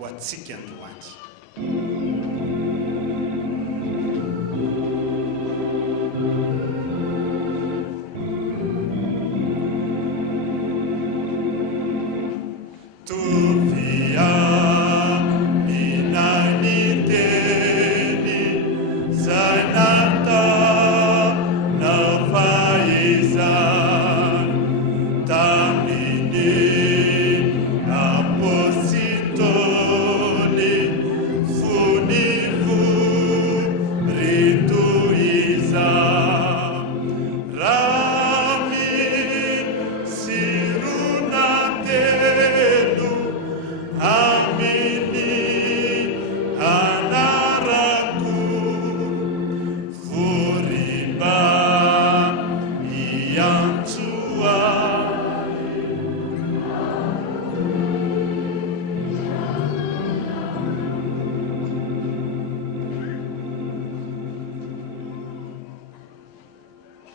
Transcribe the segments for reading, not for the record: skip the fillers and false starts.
ho antsika androany.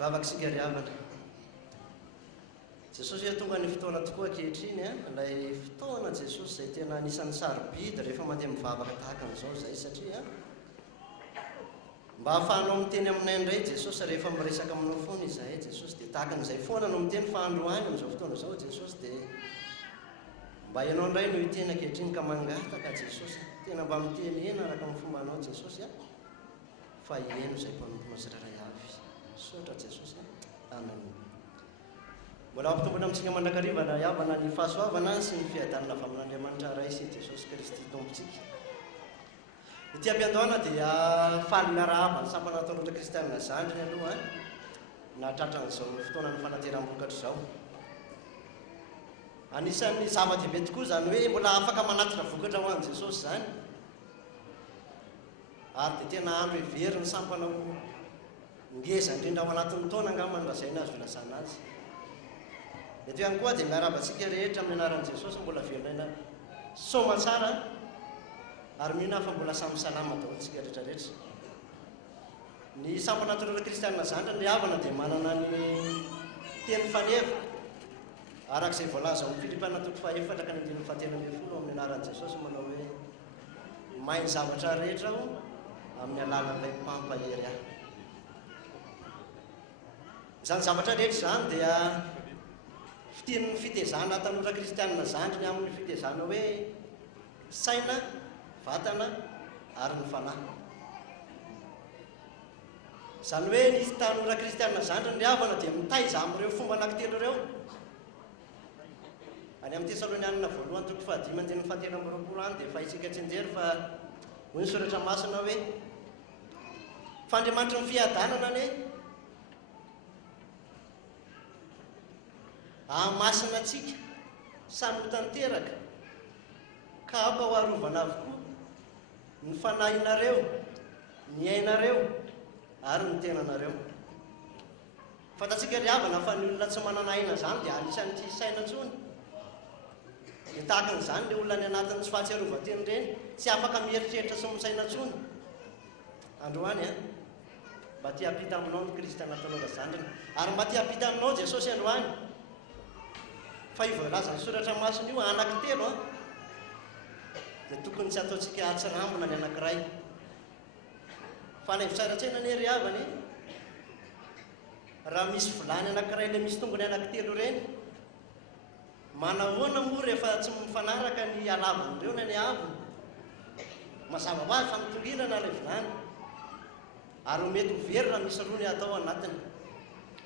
Vavaksika riavana. Jesosy hoe tonga ny fotoana tokoa ankehitriny ilay fotoana Jesosy izay tena anisan'ny sarobidy rehefa mandeha mivavaka tahaka an'izao izay satria mba hahafahanao miteny aminay indray Jesosy rehefa miresaka aminao foana izahay Jesosy dia tahaka an'izay foana no miteny fa androany amin'izao fotoana izao Jesosy dia mba ianao indray no hiteny ankehitriny ka mangataka Jesosy tena mba miteny ena araka amin'ny fombanao Jesosy fa eno izay mpanompono tsirairay avy sotra Jesosy amen. Mbola ampitombona amintsika mandrakarivana havana ny fahasoavana sy ny fiadanana avy amin'Andriamanitra ray sy Jesosy Kristy tompontsika. Ity ampiandohana dia faly miarahaba ny sampana ataon'olona kristianina zandriny aloha nahatratran'izao fotoana ny fanateram-bokatra izao. Anisan'ny zava-dehibe tokoa izany hoe mbola afaka manatitra vokatra ho an'i Jesosy izany. Ary dia tena andro hevery ny sampana ngeza indrindra ao anatin'ny taona angamba no raha izay nazo ilazana azy. Eto ihany koa dia miarabantsika rehetra amin'ny anaran'i Jesosy mbola velona soma tsara ary mihina fa mbola samy salama daholo tsika rehetrarehetra. Ny sampana ataon'olona kristianina zandra ny havana dia manana ny teny faneva arak'izay voalaza amin'ny Filipana 4:7-10 amin'ny anaran'i Jesosy manao hoe mahay zavatra rehetra aho amin'ny alalan'ilay mpampahery ahy. Izany zavatra rehetra izany dia fitian'ny fitezana tanora kristianina zandriny amin'ny fitezana hoe saina, vatana ary ny fanahy. Izany hoe ny tanora kristianina zandriny ry havana dia mitaiza amin'ireo fomba anankitelo ireo. Any amin'ny Tesalonianina 1:5-7 any dia fahisika tsinjery fa hoy ny soratra masina hoe fa Andriamanitra ny fiadanana anie hahamasina antsika samy ho tanteraka ka aoka ho arovana avokoa ny fanahinareo, ny ainareo ary ny tenanareo. Fantatsika ry havana fa ny olona tsy manana aina izany dia anisan'ny tsy saina intsony. Dia tahaka an'izany ilay olona ny anatin'ny tsy fahatsiarovan-teny ireny tsy afaka mieritreritra sy misaina intsony. Androany mba tia hampita aminao ny Kristy nataonao zandriny ary mba tia hampita aminao Jesosy androany. Fa io voalaza ny soratra masina io anankitelo dia tokony tsy ataontsika atsirambina ny anankiray. Fa ilay tsaratsena anie ry havany raha misy vilany anankiray ilay misy tongony anankitelo ireny manahoana moa rehefa tsy mifanaraka ny alavin'ireo na ny aviny. Mazava ho azy fa mitonginana ilay vilany ary mety ho very raha misy roa ny atao anatiny.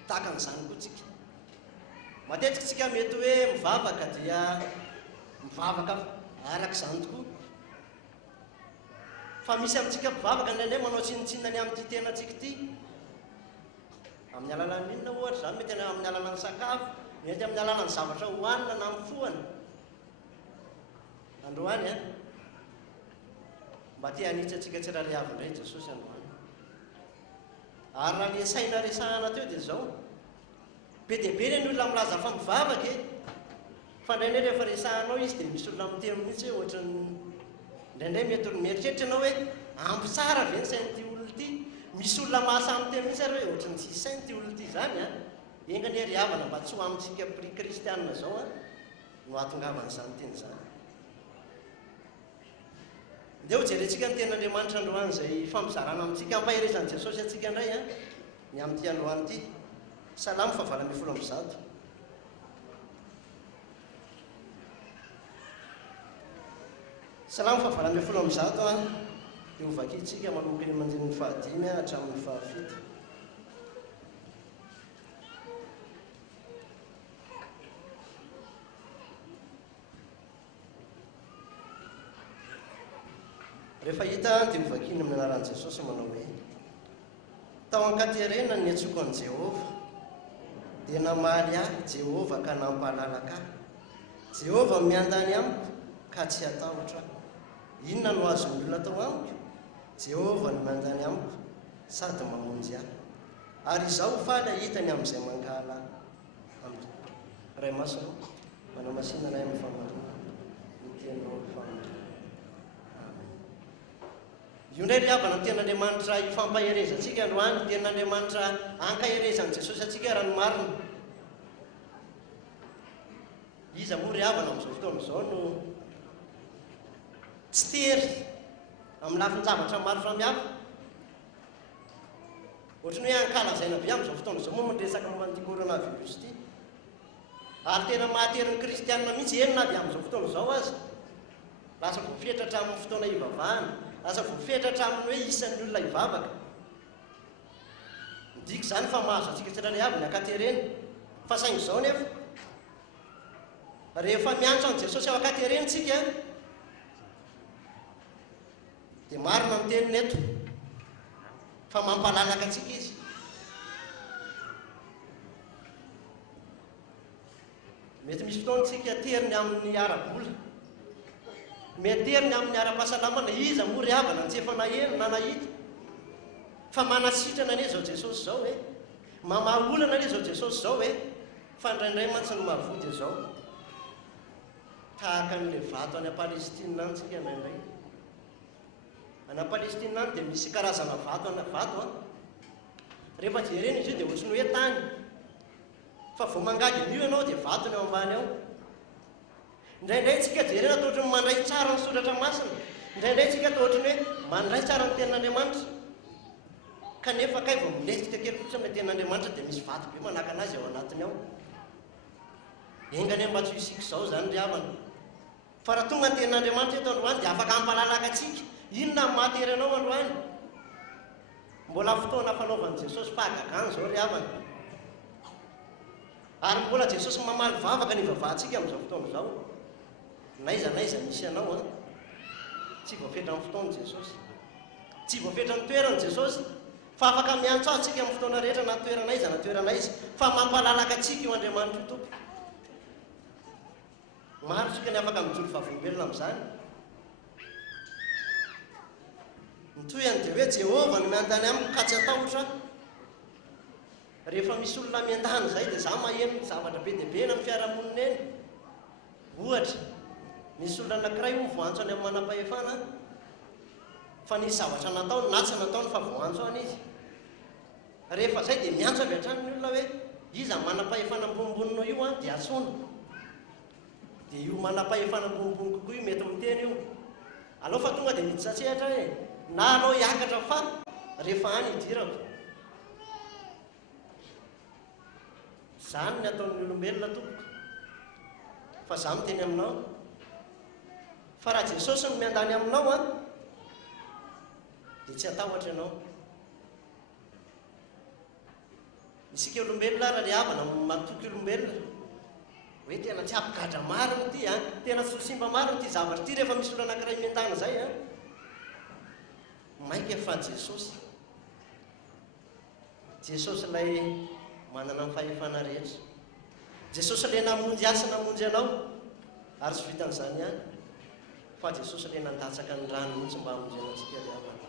Tahaka an'izany koa tsika. Matetika tsika mety hoe mivavaka dia mivavaka arak'izany tokoa. Fa misy amintsika mpivavaka ndraindray manao tsinotsinona ny amin'ity tenantsika ity. Amin'ny alalan'ny inona ohatra izany mety amin'ny alalan'ny sakafo, mety amin'ny alalan'ny zavatra hohanina na mifohana. Androany mba tia hanitsy antsika tsirairay avy indray Jesosy androany. Ary raha ny saina resahana teo dia izao be dia be ny olona milaza fa mivavaka fa indraindray rehefa resahanao izy dia misy olona miteny mihitsy hoe ohatran'ny indraindray mety mieritreritra ianao hoe ampy tsara ve ny sain'ity olona ity. Misy olona mahasamy teny mihitsy ary hoe ohatran'ny tsy sain'ity olona ity izany engany ry havana mba tsy ho amintsika pri kristianina izao no ahatongavan'izany teny izany. dia ho jerentsika ny ten'Andriamanitra androany izay fampizarana amintsika ampahirezan'i Jesosy atsika indray a ny amin'ity androany ity. Salamo 8:1. Salamo 8:1 a dia ho vakitsika manomboka ny mandinin'ny 5 hatramin'ny 7. Rehefa hita dia ho vakiny amin'ny anaran'i Jesosy manao hoe: tao an-katerena ny atsoko an'i Jehova, dia namaly ahy Jehova ka nampahalalaka ahy. Jehova miandany amiko ka tsy hatahotra. Inona no azon'ny olona atao amiko? Jehova no miandany amiko sady mamonjy ahy, ary izaho ho faly ahitany amin'izay mangahala ahy. Ray masina manao masina nay amin'ny famarona ny tianao famarona. Io ndray ry havana ny ten'Andriamanitra ifampaherezantsika androany, ny ten'Andriamanitra ankaherezan'i Jesosy atsika raha ny marina. Iza moa ry havana amin'izao fotoana izao no tsy tery amin'ny lafin-javatra maro samihafa. Ohatrany hoe ankalazaina be amin'izao fotoana izao moa miresaka momba an'ity coronavirus ity. Ary tena mahatery ny kristianina mihitsy eny na dia amin'izao fotoana izao aza. Lasa voafetratra amin'ny fotoana hivavahana, lasa voafetratra amin'ny hoe isan'ny olona hivavaka. Midika izany fa mahazo antsika tsirairay avy ny ankaterena. Fa saingy izao nefa rehefa miantso an'i Jesosy ao ankaterentsika dia marina ny teniny eto fa mampalalaka antsika izy. Mety misy fotoana tsika teriny amin'ny ara-bola, mety teriny amin'ny ara-pahasalamana. Iza moa ry havana tsy efa naheno na nahita fa manasitrana anie izao Jesosy izao hoe, mamaolana anie izao Jesosy izao hoe fa indraindray mantsy no mahavody izao. Tahaka n'ilay vato any Palestina any tsika indraindray. Any Palestina any dia misy karazana vato a. Rehefa jerena izy io dia ohatrany hoe tany, fa vao mangagy an'io ianao dia vato ny ao ambany ao. Indraindray tsika jerena toa ohatrany mandray tsara ny soratra masina, indraindray tsika toa ohatrany hoe mandray tsara ny ten'Andriamanitra, kanefa kay vao milesika kely fotsiny amin'ny ten'Andriamanitra dia misy vato be manaka anazy ao anatiny ao. Engany mba tsy hisika izao izany ry havana. Fa raha tonga ny ten'Andriamanitra eto androany dia afaka hampalalaka atsika. Inona ny mahatery anao androany? Mbola fotoana fanaovan'i Jesosy fahagagana izao ry havana. Ary mbola Jesosy mamaly vavaka ny ivavahantsika amin'izao fotoana izao. Naiza misy anao a, tsy voafetra amin'ny fotoan'i Jesosy, tsy voafetra ny toerany Jesosy, fa afaka miantso atsika amin'ny fotoana rehetra na toerana iza, fa mampalalaka atsika io Andriamanitra io tompo. Maro tsika ny afaka mijoro vavolombelona amin'izany. Nytoyany dia hoe Jehova no miandany amiko ka tsy hatahotra. Rehefa misy olona miandany izay dia za maheno zavatra be dia be na amin'ny fiarahamonina eny. Ohatra, misy olona anankiray ho voantso any amin'ny manam-pahefana, fa nisy zavatra nataony na tsy nataony fa voantso any izy. Rehefa izay dia miantso avy hatrany ny olona hoe iza manam-pahefana ambonimbonina io a dia antsoina. Dia io manam-pahefana ambonimbony kokoa io mety miteny io: alao fa tonga dia miditra na alao hiakatra fa rehefa any hidirako. Izany ny ataon'ny olombelona tompoko. Fa za miteny aminao, fa raha Jesosy no miandany aminao a dia tsy hatahotra ianao. Isika olombelona raha ry havana matoky olombelona hoe tena tsy ampigadra marina ity a, tena tsy ho simba marina ity zavatra ity. Rehefa misy olona anankiray miandana izay a, maika fa Jesosy ilay manana ny fahefana rehetra. Jesosy ilay namonjy asa namonjy anao ary tsy vitan'izany ihany, fa Jesosy ilay nandatsaka ny rano mihitsy mba hamonjena antsika ry havana.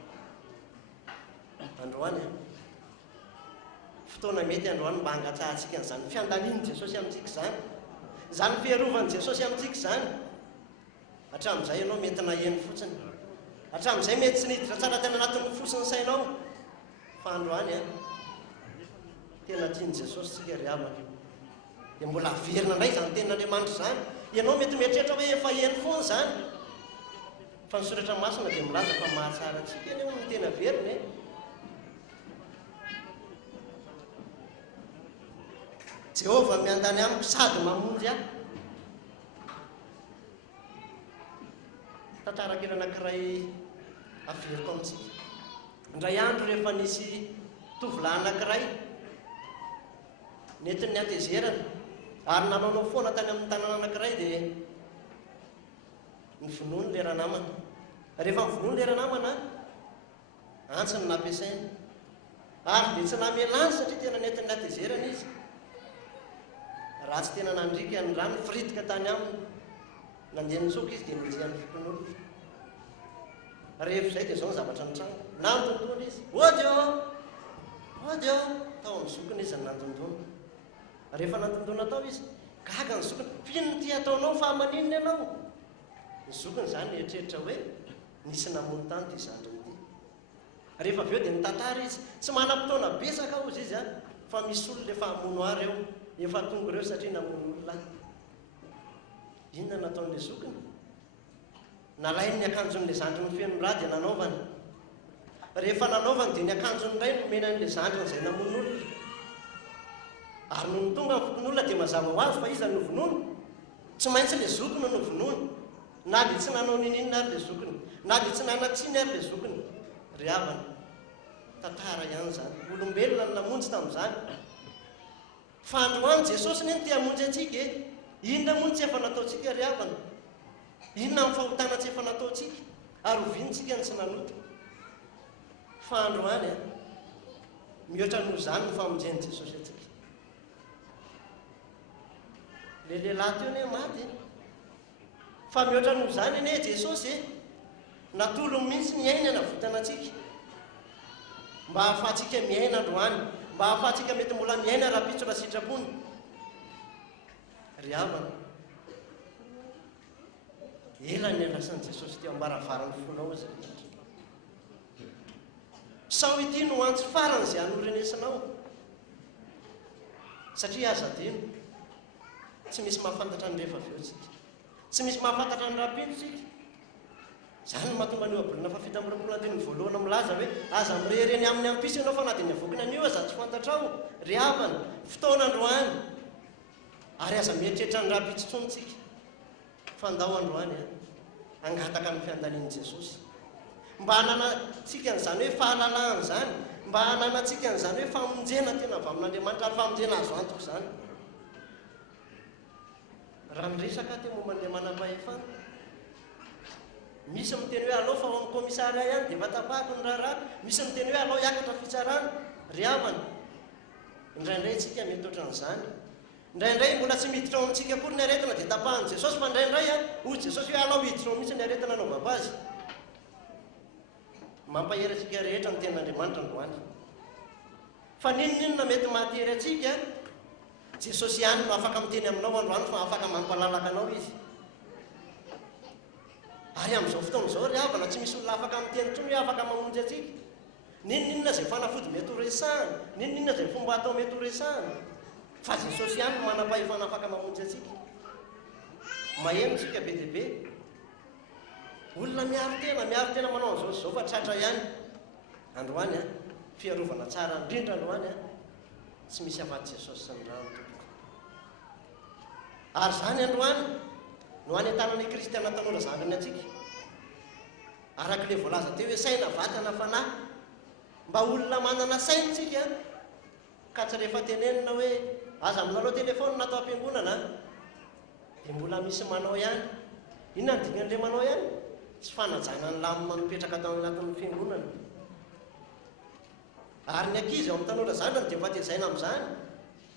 Androany fotoana mety androany mba hangatsahantsika an'izany fiandaniany Jesosy amintsika izany, izany fiarovan'i Jesosy amintsika izany. Hatramin'izay ianao mety naheno fotsiny, hatramin'izay mety tsy niditra tsara tena anatin'ny fosiny sainao, fa androany tena tiany Jesosy tsika ry havana. Dia mbola averina indray izany ten'Andriamanitra izany. Ianao mety mieritreritra hoe efa eny foana izany, fa ny soratra masina dia milaza fa mahatsara antsika eny ny tena veriny e. Jehova miandany amiko sady mamonjy aho. Tantara kely anankiray averiko amintsika. Indray andro rehefa nisy tovolahy anankiray nentin'ny atezerana ary nanaonao foana tany amin'ny tanàna anankiray dia nivonoiny le ranamana. Rehefa nivonoiny le ranamana antsiny nampiasaina ary dia tsy namelany satria tena nentin'ny atezerana izy. Raha tsy tena nandrika ny rano firitika tany aminy nandeha nitsoka izy dia nijehan'ny fokon'olona. Rehefa izay dia izao ny zavatra ny trano nandondona izy odio tao amin'ny sokiny izy nandondona. Rehefa nandondona tao izy gaga ny sokiny, fino ty ataonao fa maninona ianao? Ny sokiny izany eritreritra hoe nisy namony tany dia zandriny ty. Rehefa avy eo dia nitantara izy, tsy manam-potoana betsaka ozy izy fa misy olona efa hamono ary eo, efa tonga ireo satria namono olona. Inona nataon'ilay sokiny? Nalainy ny akanjon'ilay zandriny feno raha dia nanaovany. Rehefa nanaovany dia ny akanjony iray nomenan'ilay zandriny izay namono olona. Ary no tonga ny fokon'olona dia mazava ho azy fa iza no vonoiny. Tsy maintsy ilay zokiny no vonoiny. Na dia tsy nanao ninina ary ilay zokiny, na dia tsy nanatsiny ary ilay zokiny. Ry havana, tantara ihany izany. Olombelona no namonjy tamin'izany. Fa androany Jesosy ny tia hamonjy antsika e. Inona moa tsy efa nataontsika ry havana? Inona ny fahotana tsy efa nataontsika? Ary hovinintsika ny tsy nanota. Fa androany mihoatra noho izany ny famonjen'i Jesosy antsika. Le lehilahy teo ne maty fa mihoatra noho izany anie Jesosy natolo mihitsy ny ainana vitana antsika mba hahafahantsika miaina androany, mba hahafahantsika mety mbola miaina raha pitso raha sitrapony. Ry havana, ela ny andrasan'i Jesosy teo ambaravarany fonao izy rehetra. Sao ity no antso farany izay hanorenesinao satria aza adino tsy misy mahafantatra ny rehefa avy eo tsika, tsy misy mahafantatra ny rapito tsika. Izany mahatonga ny ohabolina fa 7:20 voalohany milaza hoe aza mirereny amin'ny ampisy ianao fa na dia ny avokina anio aza tsy fantatrao. Ry havana, fotoana androany ary aza mieritreritra ny rapito tsony tsika. Fandao androany angataka ny fiandanian'i Jesosy mba hananatsika n'izany hoe fahalalahana izany, mba hananatsika n'izany hoe famonjena tena avy amin'Andriamanitra ary famonjena azo antoka izany. Raha miresaka teo momban'ilay manam-pahefana, misy miteny hoe alao fa ao amin'ny komisaria ihany dia efa tapahako ny raharaha, misy miteny hoe alao hiakatra fitsarana. Ry havana, indraindray tsika mety ohatran'izany. Indraindray mbola tsy miditra ao amintsika akory ny aretina dia tapahan'i Jesosy, fa indraindray hoy Jesosy hoe alao hiditra ao mihitsy ny aretina anao vapazy. Mampahery antsika rehetra ny ten'Andriamanitra androany. Fa ninona mety mahatery antsika? Jesosy ihany no afaka miteny aminao androany fa afaka mampalalaka anao izy. Ary amin'izao fotoana izao ry havana tsy misy olona afaka miteny intsony hoe afaka mamonjy antsika. Ninona izay fanafody mety ho resahana, ninona izay fomba atao mety ho resahana, fa Jesosy ihany no manam-pahefana afaka mamonjy antsika. Maheno tsika be dia be olona miaro tena manao an'izao sy izao fa tratra ihany. Androany fiarovana tsara indrindra androany tsy misy afaty Jesosy sy ny rano tompoko. Ary izany androany no anentanany Kristiana tanora zandriny antsika arak'ilay voalaza teo hoe saina vatana fanahy. Mba olona manana saina tsika ka tsy rehefa tenenina hoe aza milalao telefona natao am-piangonana dia mbola misy manao ihany. Inona ny dingan'ilay manao ihany? Tsy fanajana ny lamina mipetraka tao anatin'ny fiangonana. Ary ny ankizy ao amin'ny tanora zandriny dia efa tezaina amin'izany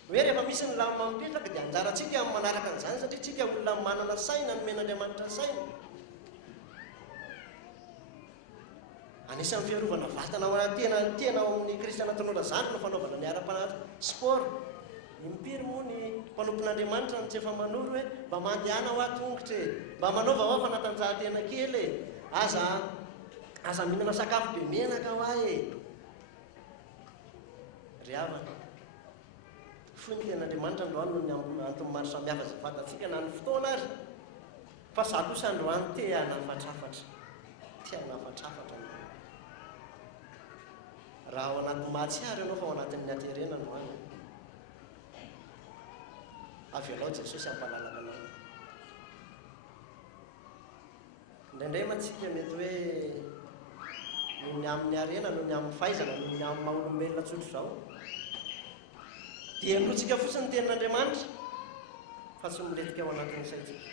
hoe rehefa misy ny lamina mipetraka dia anjarantsika amin'ny manaraka an'izany satria tsika olona manana saina nomen'Andriamanitra saina. Anisan'ny fiarovana vatana tena ao amin'ny Kristiana tanora zandriny no fanaovana ny ara-sport. Impiry moa ny mpanompon'Andriamanitra no tsy efa manoro hoe mba mandehana ho atongotra mba manaova ho fanatanjahantena kely aza mihinana sakafo be menaka ho ahy. Ry havana, fony ten'Andriamanitra androany no ny antony maro samihafa izay fantatsika na ny fotoana ary fa za kosa androany te hanafatrafatra. trafatra raha ao anaty mahatsiary ianao fa ao anatin'ny aterenana ho any avy ianao Jesosy hampalalaka anao indraindray matsika mety hoe noho ny amin'ny arena noho ny amin'ny fahaizana noho ny amin'ny maha-olombelona tsotro izao dia notsika fotsiny tenin'Andriamanitra fa tsy miletika ao anatin'ny saitsika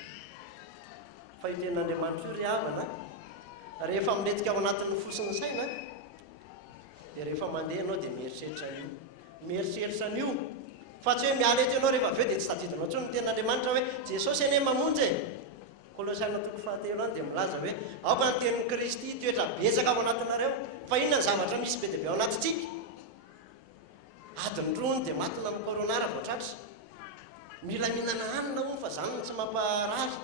fa io tenin'Andriamanitra io ry havana rehefa miletika ao anatin'ny fosin'ny saina dia rehefa mandeha ianao dia mieritreritra an'io fa tsy hoe miala eto ianao rehefa avy eo dia tsy tadidinao intsony ny tenin'Andriamanitra hoe Jesosy anie mamonjy e. Kolosiana 3:7 any dia milaza hoe aoka ny tenin'ny Kristy toetra betsaka ao anatinareo fa inona ny zavatra misy be dia be ao anatintsika adiny rony dia matona amin'ny koronara voatratra mila mihinana hanina hono fa izany no tsy mamparary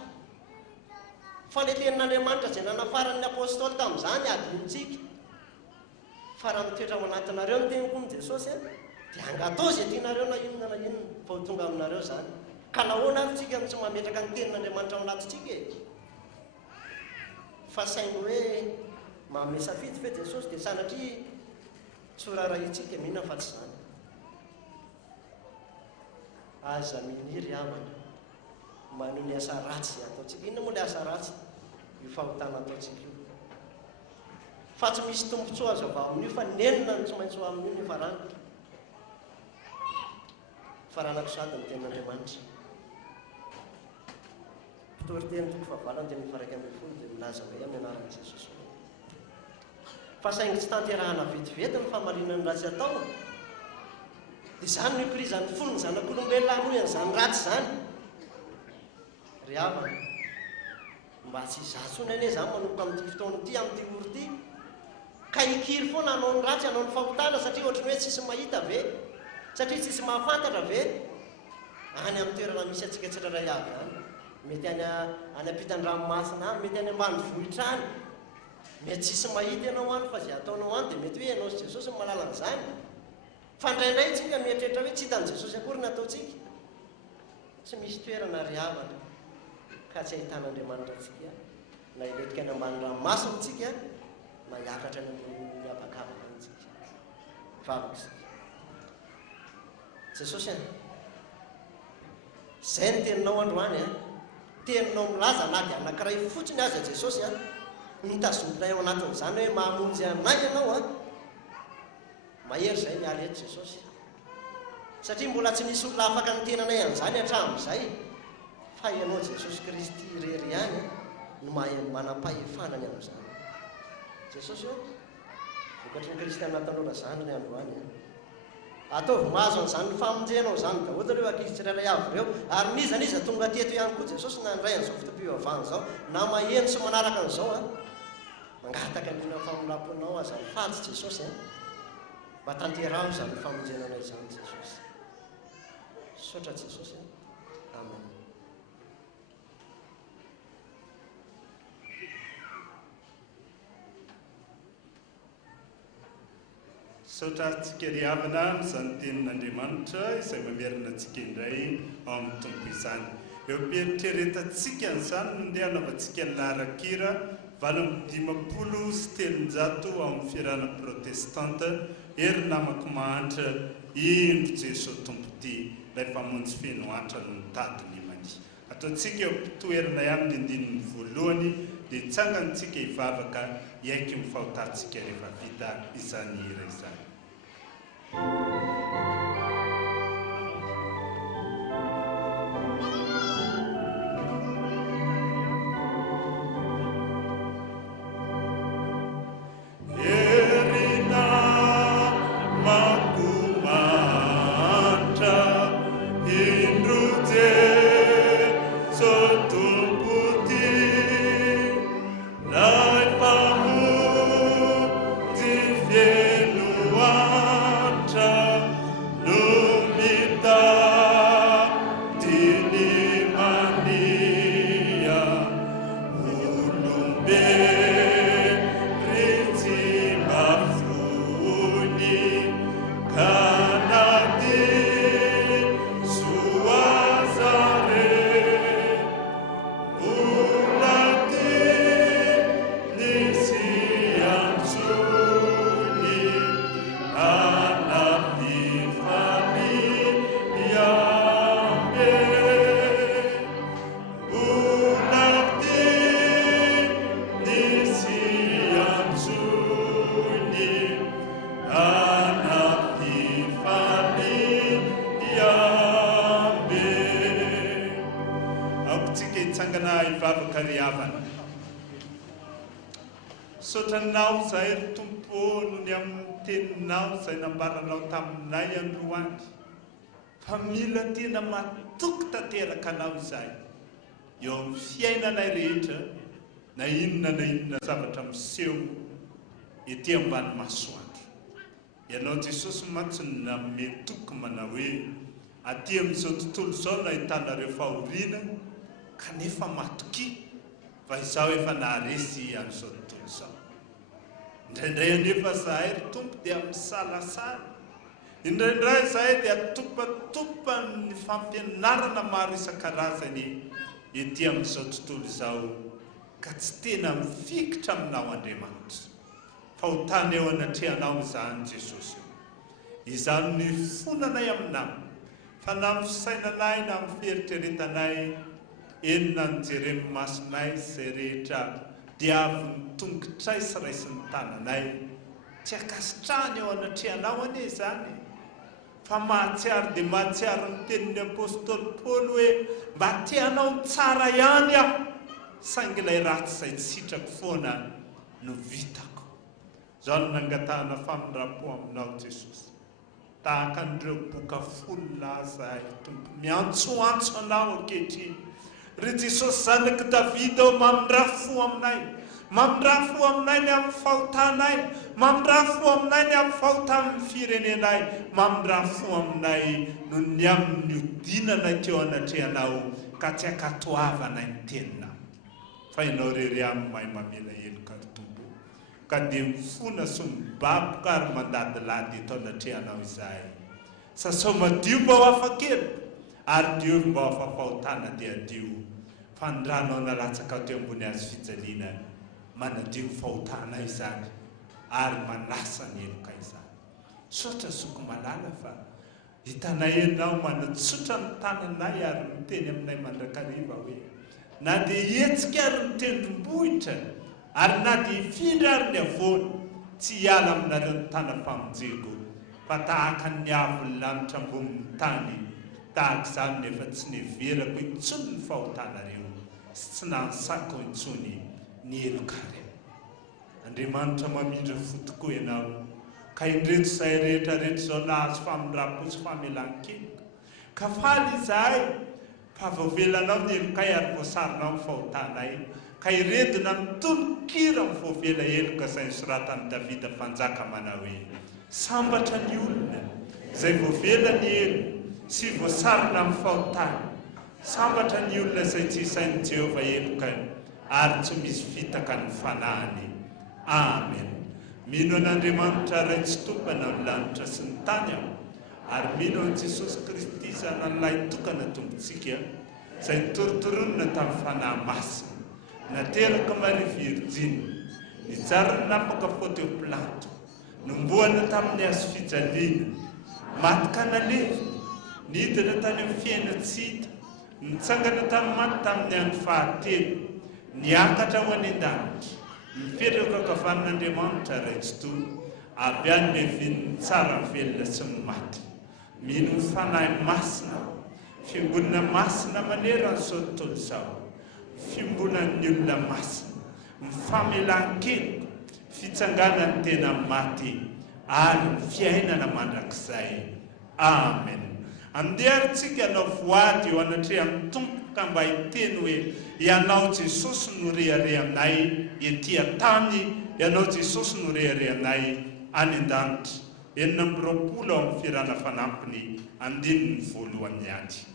fa le tenin'Andriamanitra izay nanafaran'ny apôstôly tamin'izany adinitsika fa raha mitoetra ao anatinareo ny teniko ny Jesosy dia angatao izay tianareo na inona fa ho tonga aminareo izany ka nahoana ary tsika no tsy mametraka ny tenin'Andriamanitra ao anatintsika e fa saingy hoe manome safidy fe Jesosy dia sanatria tsorarahintsika mihina fa tsy izany aza miniry havana manoho ny asa ratsy ataontsika inona moa le asa ratsy io fahotana ataontsika io fa tsy misy tombontsoa azo avy amin'io fa nenina no tsy maintsy ho amin'io ny farana faranako sady ny tenin'Andriamanitra pitoriteny toko fahavalany dia mifaraka amin'ny folo dia milaza hoe amin'ny anaran'i Jesosy fa saingy tsy tanterahana vetivety ny famarinany ratsy atao dia izany no hikorizan'ny fony ny zanak'olombelona anohy an'izany ratsy izany ry havana mba tsy hizatsony anie izany manomboka amin'ity fotoana ity amin'ity oro ity ka hikiry foana hanao ny ratsy hanao ny fahotana satria ohatrany hoe tsisy mahita ve satria tsisy mahafantatra ve any amin'ny toerana misy atsika tsirairay avy any mety any ampitan-dranomasina any mety any ambanivohitra any mety tsisy mahita ianao any fa izay ataonao any dia mety hoe ianao sy Jesosy ny malala an'izany fa indraindray tsika mieritreritra hoe tsy hitan'i Jesosy akory ny ataontsika tsy misy toerana ry havana ka tsy ahitan'Andriamanitra antsika na hiletika any ambany ranomasina tsika na hiakatra any ambony habakabaka antsika vavaka isika Jesosy izay ny teninao androany teninao milaza na dia anankiray fotsiny aza Jesosy nitazomina ao anatin'izany hoe mahamonjy anay ianao mahery izay miala eto Jesosy satria mbola tsy nisy olona afaka ny tenanay an'izany hatramin'izay fa ianao Jesosy Kristy irery ihany no manam-pahefanany amin'izany Jesosy vokatry ny kristianina tanora zany ny androany ataovy mahazo an'izany ny famonjenao izany daholo ireo ankizy tsirairay avy ireo ary niza niza tonga teto ihany koa Jesosy na ndray an'izao fotoam-pivavahana izao na maheno sy manaraka an'izao mangataka an'ina famolamponao aza mifady Jesosy mba tanteraho izany famonjenanao izany Jesosy sotra Jesosy amen. Sotra antsika ry havana izany tenin'Andriamanitra izay mamerina antsika indray ao amin'ny tombo izany eo mpieritreretatsika n'izany no ndeha hanaovantsika ny laharan-kira 850 sy 300 ao amin'ny fiarahana protestanta ery namako mahantra indro Jesosy tombo ity ilay famonjy feno antra no mitady ny mani ataontsika eo mpitoerana ihany ny andininy voalohany dia hitsangantsika hivavaka iaiky mifahotatsika rehefa vita izany hira izany. Vienu sotranao zay ry tompo no ny amin'ny teninao zay nambaranao taminay androany fa mila tena matoky tanteraka anao izay eo amin'ny fiainanay rehetra na inona zavatra miseho ety ambany masoandro. Ianao Jesosy mantsy nametoky manao hoe aty amin'izao tontolo izao nahitanareo fahoriana kanefa matoky fa izaho efa naharesy amin'izao tontolo izao. Indraindray anefa zahay ry tompo dia misalasala, indraindray zahay dia atopatopa ny fampianarana maro isan-karazany ety amin'izao tontolo izao ka tsy tena mifikitra aminao Andriamanitra. Fa ho tany eo anatrehanao izany Jesosy. Izany ny fonanay aminao, fa na amin'ny fisainanay na amin'ny fieritreretanay enina ny jeremy masonay izay rehetra dia avy ny tongotray sy raisy ny tananay tsy akasitrahany eo anatrehanao anie izany. Fa mahatsiaro dia mahatsiaro ny tenin'ny apôstôly Paoly hoe mba tianao tsara ihany aho saingy ilay ratsy izay tsy sitrako foana no vitako. Zao no nangatahana famindram-po aminao Jesosy, tahaka an'ireo boka folo lazahay tompo miantsoantso anao ankehitriny. Ry Jesosy zanaky Davida ao mamindrafo aminay, mamindrafo aminay ny amin'ny fahotanay, mamindrafo aminay ny amin'ny fahotan'ny firenenay, mamindrafo aminay no ny amin'ny odinana teo anatrehanao ka tsy akatoavanay ny tenina. Fa ianao rery amin'ny mahay mamela heloka ry tompo, ka dia mifona sy mibaboka ary mandadilady eto anatrehanao izahay. Sasao madio mba ho afakely ary dio mba ho afafahotana dia dio. Fandranao nalatsaka teo ambony azy fijaliana manadio fahotana izany ary manasa ny heloka izany. Sotra soko malala fa hitanay ianao manatsotra ny tananay ary miteny aminay mandrakariva hoe na dia hetsika ary ny tendrombohitra ary na dia hifindra ary ny avoana tsy hiala aminareo ny tanam-pamonjeko fa tahaka ny avy lanitra ambonin'ny tany tahaka izany nefa tsy neverako intsony ny fahotanareo sy tsy nansako intsony ny helokare. Andriamanitra mamindra fo tokoa ianao ka indreto izay rehetrarehetra izao nahazo famindram-po sy famelan-keloka ka faly izahay fa voavelanao ny helokay ary voasarinao ny fahotanay ka iredina mitolokira ny voavela heloka izay nisoratany Davida mpanjaka manao hoe sambatra ny olona izay voavela ny elo sy voasarina amin'ny fahotana, sambatra ny olona izay tsy isain'i Jehovah heloka ary tsy misy fitaka ny fanahany. Amen. Mino an'Andriamanitra ray tsy tompana ny lanitra sy ny tany aho ary mino an' Jesosy Kristy zanan'ilay tokana tompontsika izay torotoronina tamin'ny fanahy masina nateraka Maria Virgine nijary ny napaka fo teo Pilato nomboana tamin'ny hazo fijaliana maty kanalevy nidina tany amin'ny fiaina tsy hita nitsangana tamin'ny maty tamin'ny andro fahatelo niakatra ho any an-danitra mipetraka ankavanan'Andriamanitra ray tsy toa avy any mevin'ny tsara velona sy ny maty. Mino ny fanahy masina, fiambonana masina manera n'izao tontolo izao, fiambonan'ny olona masina, mifamelan-keloka, fitsanganany tena maty ary ny fiainana mandrakizay. Amen. Andeharintsika anao voady eo anatrehan'ny tompo ka mba hiteny hoe ianao Jesosy no rehare aminay ety an-tany, ianao Jesosy no rehare aminay any an-danitra. 20 ao amin'ny firana fanampiny 19 ady. Night.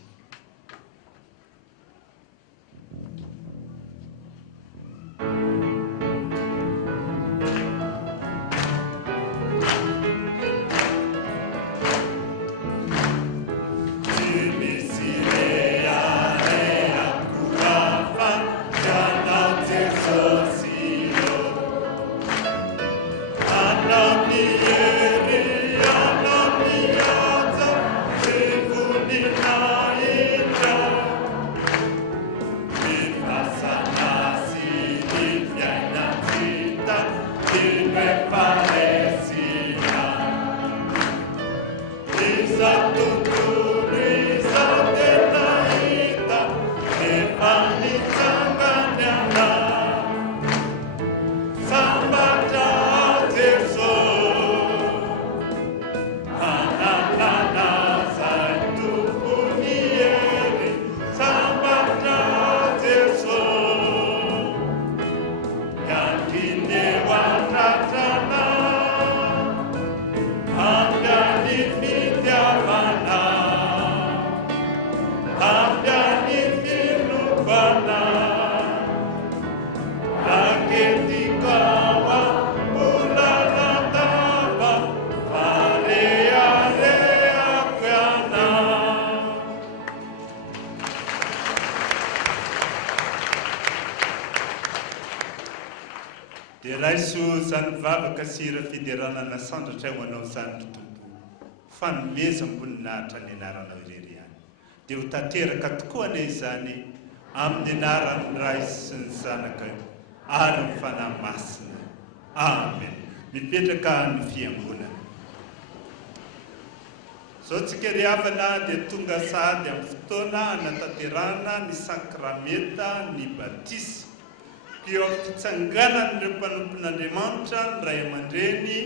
dia raiso zany vavaka sira fideranana sandratra ho anao zany tompo fanomeza amboninahitra ny anarana irery any dia ho tanteraka tokoa ane izany amin'ny anarany ray sy ny zanaka ary ny fanahy masina. Amen. Mipetraka ny fiangonana. Zao tsika ry havana dia tonga sahady amin'ny fotoana hanatanterahana ny sakramenta ny batisa. Eo amin'ny fitsanganan'ireo mpanompon'Andriamanitra ny ray aman-dreny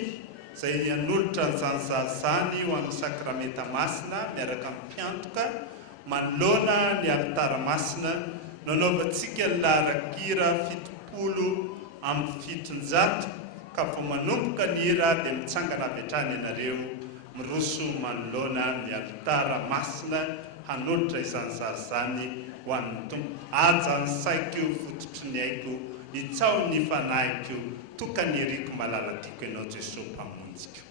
izay hanolotra nyzany zazany ho amin'ny sakramenta masina miaraka amin'ny mpiantoka manoloana ny alitara masina nanaovantsika ny laharan-kira 70 amin'ny 700 ka fa manomboka ny hira dia mitsangana avy hatrany ianareo miroso manoloana ny alitara masina hanolotra izany zazany ho an'ny tompo. Aja ny saiko fototry ny aiko itsao ny fanahiko tokany eriko malala tiako ianao Jesosy mpamonjika.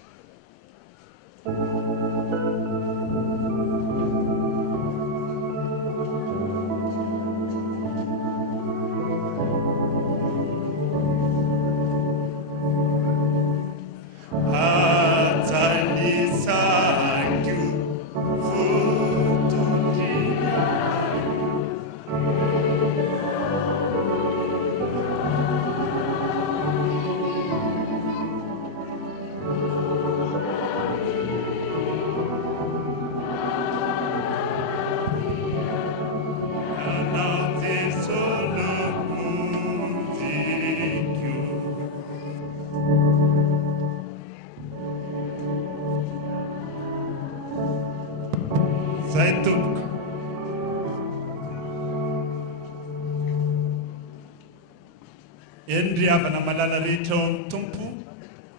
Endry havana malala rehetra ao amin'ny tompo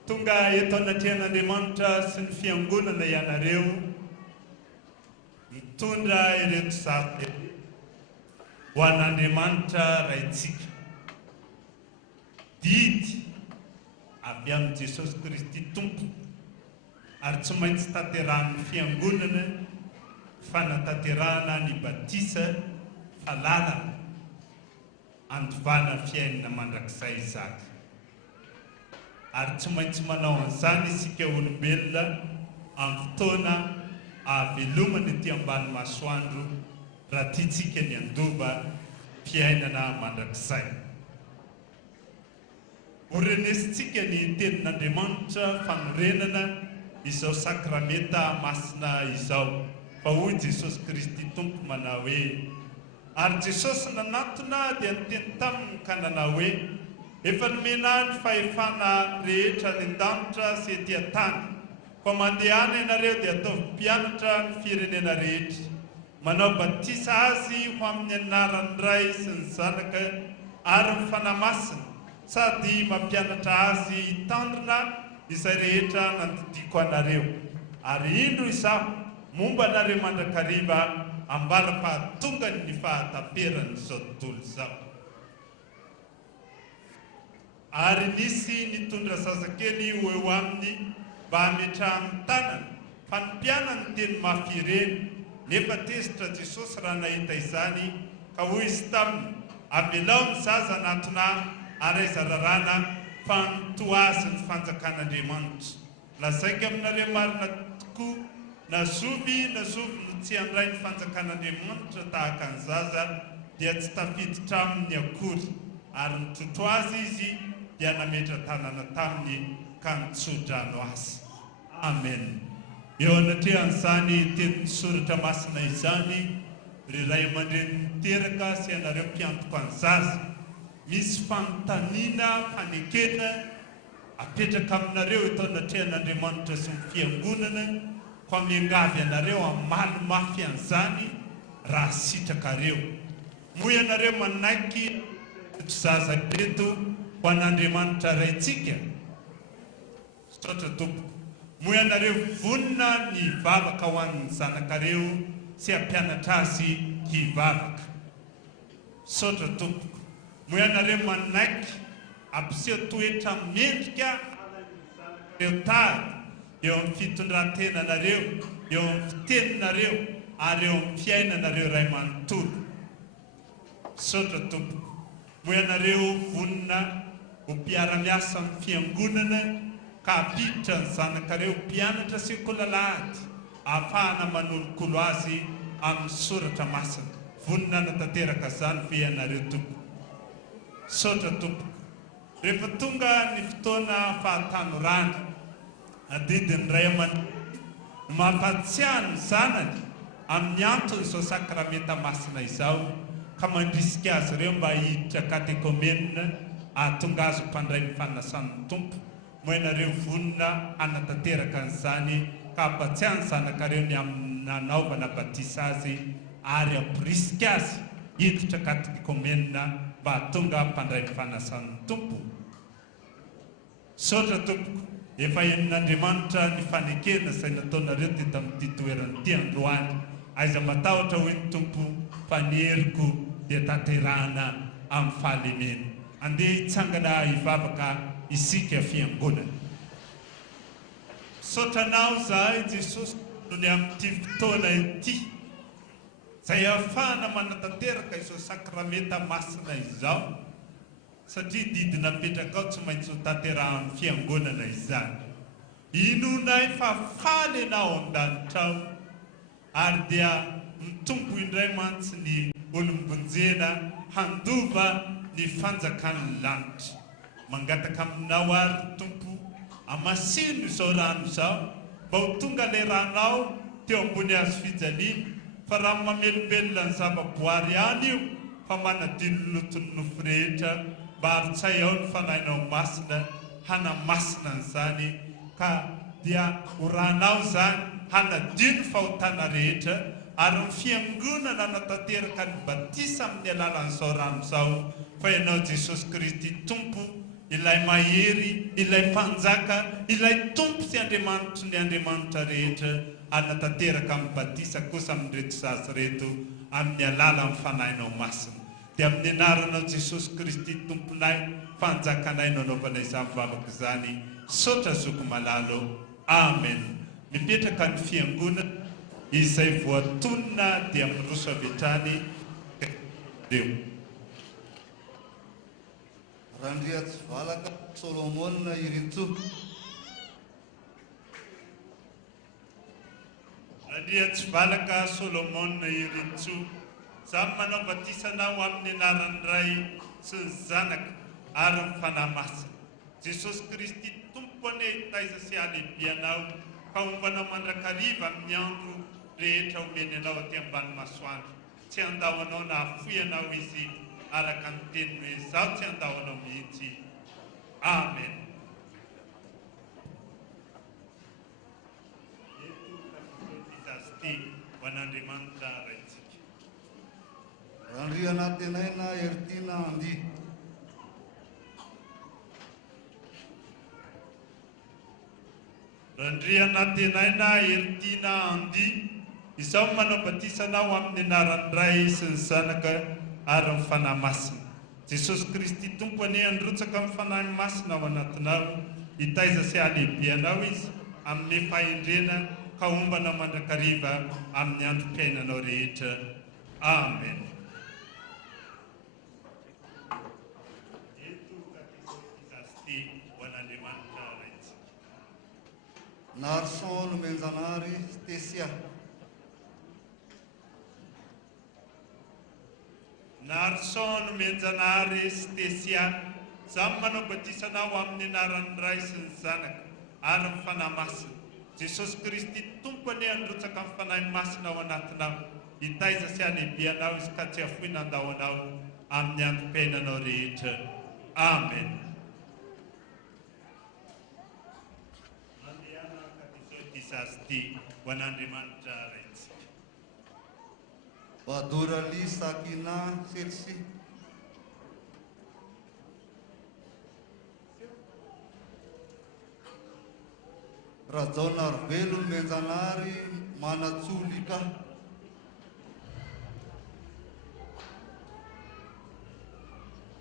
tonga eto anatrihan'Andriamanitra sy ny fiangonana ianareo mitondra ireto zaty ho an'Andriamanitra raitsika didy avy amin'ny Jesosy Kristy tompo ary tsy maintsy tanterahan'ny fiangonana fanatanterahana ny batisa falalana andovana fiainana mandrakizay izany ary tsy maintsy manao an'izany isika olombelona amin'ny fotoana ahavelomana ety ambany masoandro raha tiantsika ny andova fiainana mandrakizay. Orenesitsika ny tenin'Andriamanitra fanorenana izao sakramenta masina izao fa hoy Jesosy Kristy tompo manao hoe ary Jesosy nanatona dia niteny taminy ka nanao hoe efa nomena ny fahefana rehetra ny an-danitra sy ety an-tany fa mandehana ianareo dia ataovy mpianatra ny firenena rehetra manao batisa azy ho amin'ny anaran'ny Ray sy ny Zanaka ary ny fanahy masina sady mampianatra azy hitandrina izay rehetra nandidiko anareo ary indro izaho momba anareo mandrakariva ambara-pahatonga ny fahataperany izao tontolo izao. Ary nisy nitondra zazakely ho eo aminy mba hametrahany tanana fa ny mpianany teny mafy ireny nefa tezitra Jesosy raha nahita izany ka hoy izy taminy avelao ny zaza natona ary aiza rarana fa nitoazy ny fanjakan'Andriamanitra. Lazaiko aminareo marina tokoa nazovy no tsy handray ny fanjakan'Andriamanitra tahaka ny zaza dia tsy tafiditra aminy akory ary nitrotro azy izy dia nametra tanana taminy ka nitsodrano azy. Amen. Eo anatrehan'izany teny soratra masina izany ry ray aman-dreny miteraka sy ianareo mpiantoka ny zaza misy fanontaniana fanekena apetraka aminareo eto anatrehan'Andriamanitra sy ny fiangonana fa miangavy ianareo amaly mafy an'izany raha sitrakareo moa ianareo manaiky zaza eto ho an'Andriamanitra raitsika sotra tompoko moa ianareo vonina ny hivavaka ho an'ny zanakareo sy hampianatra azy hivavaka sotra tompoko moa ianareo manaiky ampiseho toetra mendrika reo tady eo amin'ny fitondrantenanareo eo amin'ny fiteninareo ary eo amin'ny fiainanareo ray manontolo sotra tompoko moa ianareo vonina ho mpiara-miasa amin'ny fiangonana ka apiditra ny zanakareo mpianatra sekolalahady ahafahana manolokolo azy amin'ny soratra masina. Vonina natanteraka zany ve ianareo tompoko? Sotra tompoko. Rehefa tonga ny fotoana fahatanorana, adidiny ray aman-dreny mampatsiahany ny zanany amin'ny antony izao sakramenta masina izao, ka mandrisika azy ireo mba hiditra katekomenina ahatonga azy mpandray ny fanasan'ny tompo. Moa ianareo vonina anatanteraka an'izany ka ampatsiahany zanakareo ny amin'ny nanaovana batisa azy ary ampirisika azy hiditra katekomenina mba hahatonga mpandray ny fanasan'ny tompo. Sotra tompoko, efa henon'Andriamanitra ny fanekerana izay nataonareo teto amin'ity toerana ity androany. Aiza matahotra hoe ny tompo faneriko dia tanterahana amin'ny fahalemena. Andeha hitsangana hivavaka isika fiangonana. Sotranao zahay Jesosy noho ny amin'ity fotoana ity izay ahafahana manatanteraka izao sakramenta masina izao, satria didina petraka ao tsy maintsy ho tanterahan'ny fiangonana izany. Inonay fa faly ianao an-danitra ao, ary dia mitombo indray mantsy ny olombonjena handova ny fanjakan'ny lanitra. Mangataka aminao ary tompo, amasino izao rano izao mba ho tonga le ranao teo ambony hazo fijaliana, fa raha mamelombelona ny zava-boary ihany io fa manadino lotony nofo rehetra, mba haritsay ao ny fanahinao masina hanamasina an'izany, ka dia horanao zany hanadino fahotana rehetra, ary ny fiangonana natanteraka ny batisa amin'ny alalan'izao rano izao, fa ianao Jesosy Kristy tompo, ilay mahery, ilay mpanjaka, ilay tompo sy Andriamanitry ny Andriamanitra rehetra, anatanteraka amin'ny batisa kosa amin'ireto zaza reto amin'ny alalan'ny fanahinao masina. Dia amin'ny anaranao Jesosy Kristy tomponay, fanjakanay nanaovanay izany vavaka izany, sotra zoko malalo. Amen. Mipetraka ny fiangonana izay voatonona dia miroso avy hatrany reo. Randriatsy valaka Solomona Iritso. Randriatsy valaka Solomona Iritso. Samy manao batisanao amin'ny anaran'ny Ray sy ny Zanaka ary ny fanahy masina. Jesosy Kristy tompony taiza sy alebianao, ka ombanao mandrakariva amin'ny andro rehetra omeny anao aty ambany masoandro. Tsy andahoanao na afoianao izy araka ny teniny hoe izaho tsy andahoanao mihitsy. Amen. Ho an'Andriamanitra raitsika. Randriana tenaina Ertina Andi. Randriana tenaina Ertina Andi. Izao manao batisanao amin'ny anaran'ny Ray sy ny Zanaka ary ny fanahy masina. Jesosy Kristy tompony androtsaka amin'ny fanahy masina ao anatinao, hitaiza sy alebianao izy amin'ny fahendrena, ka ombanao mandrakariva amin'ny androm-piainanao rehetra. Amen. Narson Menzanari Stesia. Narson Menzanari Stesia. Samy manao batisanao amin'ny anaran'ny Ray sy ny Zanaka ary ny fanahy masina. Jesosy Kristy tompony androtsaka amin'ny fanahy masina ao anatinao, hitaiza sy alebianao izy ka tsy afoina andahoanao amin'ny androm-piainanao rehetra. Amen. Ho an'Andriamanitra raitsika. Badorali Sakina Selsi. Rajonar Velon Menzanari Manatsulika.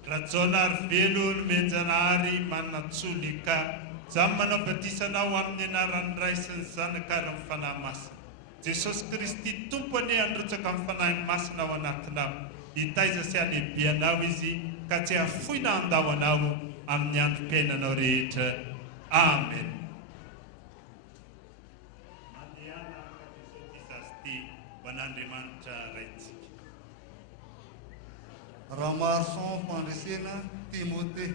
Rajonar Velon Menzanari Manatsulika. Samy manao batisanao amin'ny anaran'ny Ray sy ny Zanaka ary ny fanahy masina. Jesosy Kristy tompony androtsaka amin'ny fanahy masina ao anatinao, hitaiza sy alebianao izy ka tsy afoina andahoanao amin'ny androm-piainanao rehetra. Amen. Mandeana katisokisasty ho an'Andriamanitra raitsika. Ramarson fandresena Timothée.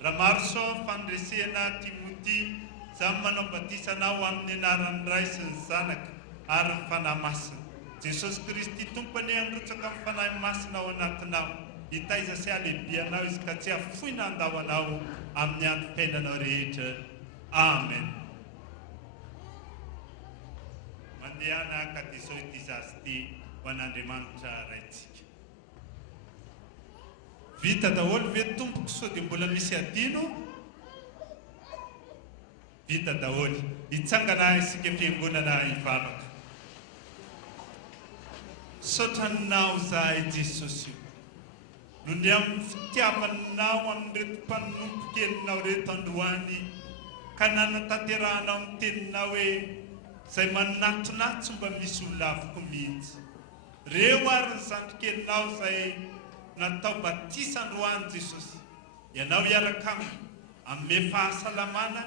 Ramarson fandresena Timothée, samy manao batisanao amin'ny anaran'ny Ray sy ny Zanaka ary ny fanahy masina. Jesosy Kristy tompony androtsaka amin'ny fanahy masina ao anatinao, hitaiza sy alebianao izy ka tsy afoina andahoanao amin'ny androm-piainanao rehetra. Amen. Mandeana katisokisasty ho an'Andriamanitra raitsika. Vita daholo ve tompoko sao dia mbola misy adino? Vita daholo. Hitsangana isika fiangonana ivavaka. Sotranao zahay Jesosy io. Noho ny amin'ny fitiavanao amin'reto mpanompoka elinao reto androany, ka nanatanterahanao ny teninao hoe izay manatonatso mba misy olona avoko mihitsy. Reo ary ny zandrikelinao izay natao batisa androany Jesosy. Ianao hiaraka aminy, amin'ny fahasalamana,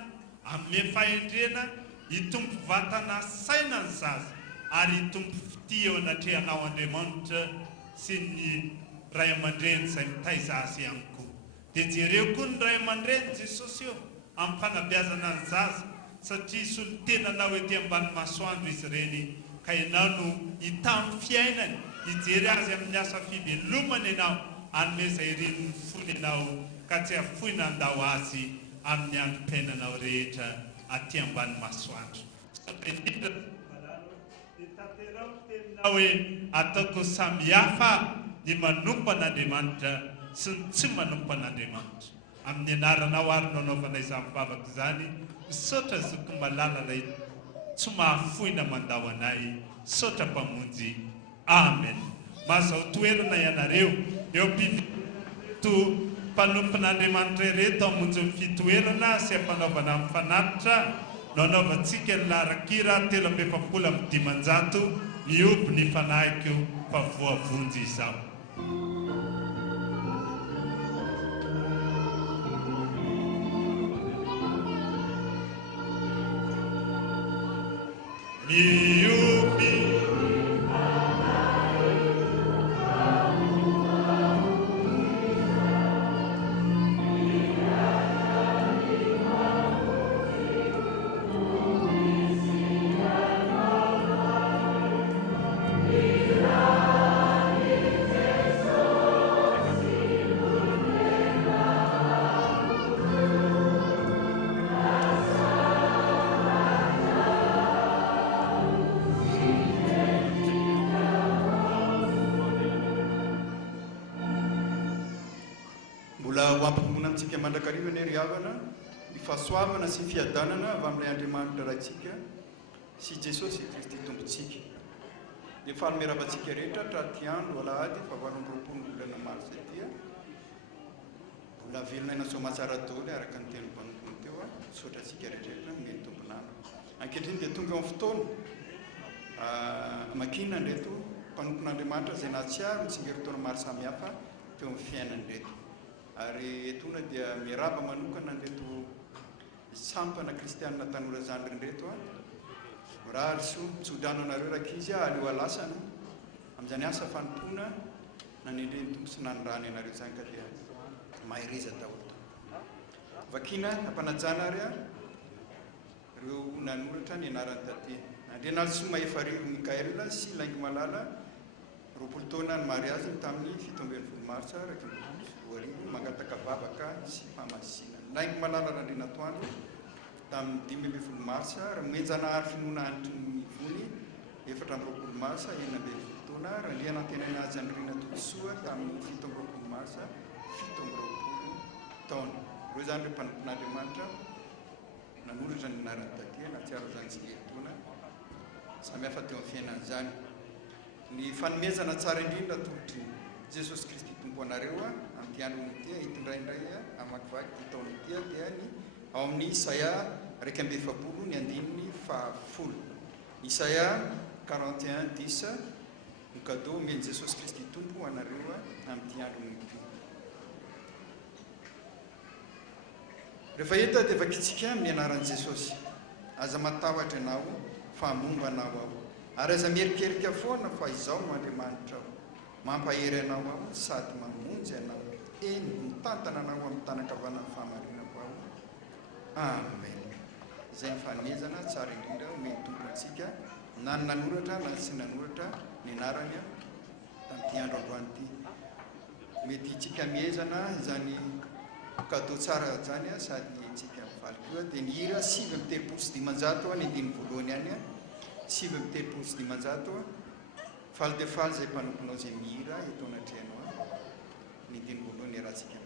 amin'ny fahendrena, hitombo vatana saina ny zaza, ary hitombo fity eo anatrehanao Andriamanitra sy ny ray aman-dreny izay mitaiza azy ihany koa. Dia jereo koa ny ray aman-dreny Jesosy eo amin'ny fanabeazana ny zaza, satria solon-tenanao ety ambany masoandro izy ireny, ka ianao no hita amin'ny fiainany, hijery azy amin'ny asa fivelomana ianao, anome izay rin'ny fony ianao, ka tsy afoina andao azy amin'ny androm-piainanao rehetra aty ambany masoandro. Tanterao teninao hoe ataoko samihafa ny manompo an'Andriamanitra sy ny tsy manompo an'Andriamanitra. Amin'ny anaranao ary nanaovana izany vavaka izany, misaotra zoko malala ilay tsy mahafoina mandao anay, saotra mpamonjy. Amen. Mazao toerana ianareo eo to mpanompon'Andriamanitra reto hamonjy ny fitoerana sy hampanaovana amin'ny fanatitra, nanaovantsika ny laharan-kira 370 mioby ny fanahiko mpavoavonjy izao. Mioby Tsika mandrakariva ny riavana, ny fahasoavana sy ny fiadanana avy amin'ilay Andriamanitra raitsika sy Jesosy Kristy tompontsika. Dia fahameravatsika rehetra traty andro alahady fa 8 volana mars dia mbola velona ina soamatsara daholo araka ny teny mpanompony teo misaotra antsika rehetrarehetra meny tomponandro. Ankehitriny dia tonga amin'ny fotoana makina nreto mpanompon'Andriamanitra izay nahatsiaro mitsingerin-taona maro samihafa teo amin'ny fiainany reto. Ary etona dia miraba manokana nreto sampana kristianina tanora zandry nreto raha ryso mitsodrano anareo rakizy aleo alasana amin'izany asa fanompona na nendreny tompo sy nanirany anareo zany ka dia mahireza daholo. Vakina ampanajana ary ireo nanoratra ny anaran'ny tate Andrianal Soma Efarivo Mikaela sy Laingo Malala 20 taona ny mariazy tamin'ny 17 mars mangataka vavaka sy famasina. Laingo Malala Randrinatoandro tamin'ny 15 mars ary menjanahary finoana antony ny vony 14 mars 19 taona ary andriana tenena azy Andrina Totosoa tamin'ny 17 mars 17 taona. Ireo zany ireo mpanompon'Andriamanitra nanolotra ny anaran'ny tate natsiaro zany tsy taona samihafa teo amin'ny fiainana zany. Ny fanomezana tsara indrindra tolotry Jesosy Kristy tompo anareo amin'ny androny ity hitondraindray amakivaky ty taona ity dia ny ao amin'ny Isaia 1:7 ny andininy 10. Isaia 41:10 cadeau omeny Jesosy Kristy tompo anareo amin'ity andro ity. Rehefa hita dia vakitsika amin'ny anaran'i Jesosy, aza matahotra ianao fa momba anao ao, ary aza mierikerika foana fa izao no Andriamanitra ao, mampahery anao ao sady mamonjy anao, eny mitantana anao amin'ny tanakavanan'ny fahamarinako ao. Amen. Izay nifanomezana tsara indrindra omeny tompo antsika na ny nanoratra na tsy nanoratra ny anarany tamin'ity andro androanyity. Mety itsika miezana izany cadeau tsara zany sady itsika mivaly koa dia ny hira 7:3 ny andiny voalohany any 7:3 faly dia faly izay mpanomponao izay mihira eto anatrehanao ny andiny voalohany arahantsika.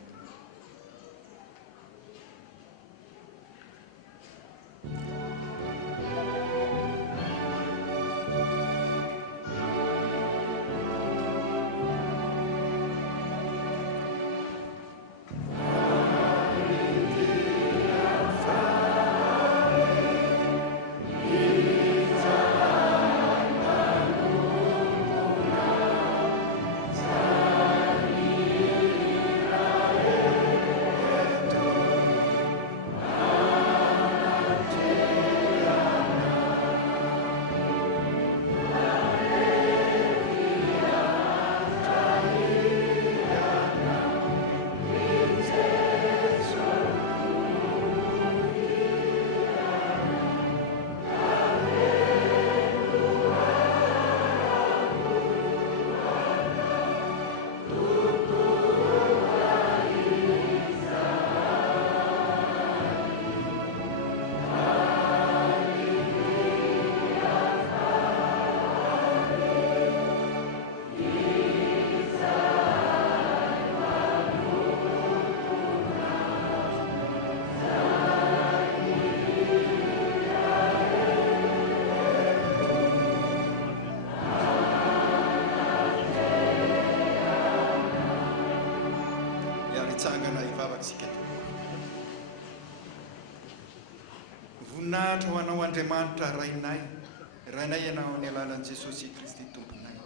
Voninahitra ho anao Andriamanitra rainay ianao ny alalan'i Jesosy Kristy tomponay.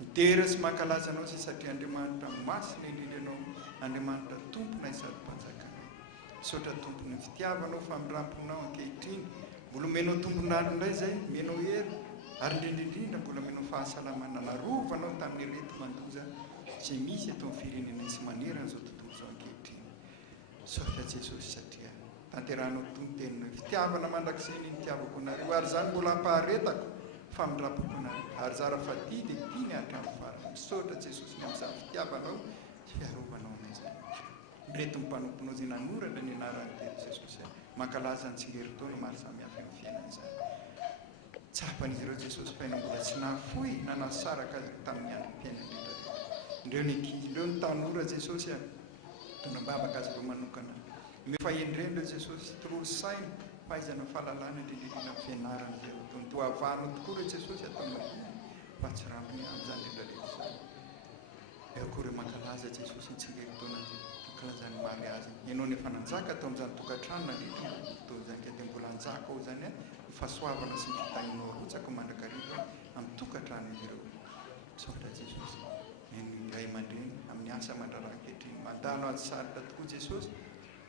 Mitera sy mankalaza anao sy satria Andriamanitra masina indrindra ianao, Andriamanitra tomponay sady mpanjakanay. Misaotra tompony ny fitiavanao famindraponao ankehitriny, mbola menao tombonandro indray zay, menao hery, ary indrindrindrindra mbola menao fahasalamana narovanao tamin'ny rety mandoza izay misy eto amin'ny firenenay sy manerana izao tontolo izao ankehitriny. Misaotra Jesosy satria tanterahanao tonotenina fitiavana mandrakizay ny nitiavako anareo, ary zany mbola hampaharetako famindrapako anareo, ary zara fa tia dia tia ny hatramin'ny farany. Misaotra Jesosy ny amin'izany fitiavanao sy fiarovanao anay zany. Reto ny mpanomponao izay nanoratra ny anarany teny Jesosy, mankalaza ny tsingerin-taona maro samihafa amin'ny fiainana izany. Tsapan'izy ireo Jesosy faina mbola tsy nahafoy na nasaraka azy tamin'ny androm-piainana rehetra. Indreo ny ankizy, indreo ny tanora Jesosy tonambavaka azy ireo manokana. Mifahendrendreo Jesosy torory saina, fahaizana fahalalana indrindrindrina amin'ny fianarana izay ataony. Toavanao tokoa reo Jesosy ataonao fahatsirambiny amin'izany rehetrarehetra izany. Akory mankalaza Jesosy ny tsingerin-taona ankalazany mary azy. Ianao ny efa nanjaka atao amin'izany tokantrano nandritra toy izany ka dia mbola hanjaka ao zany fahasoavana sy ny fitahinao rotsaka mandrakariva amin'ny tokantrano izy ireo. Misaotra Jesosy ny ray aman-dreny amin'ny asa mandraraka ankehitriny. Mandalo azy sarika tokoa Jesosy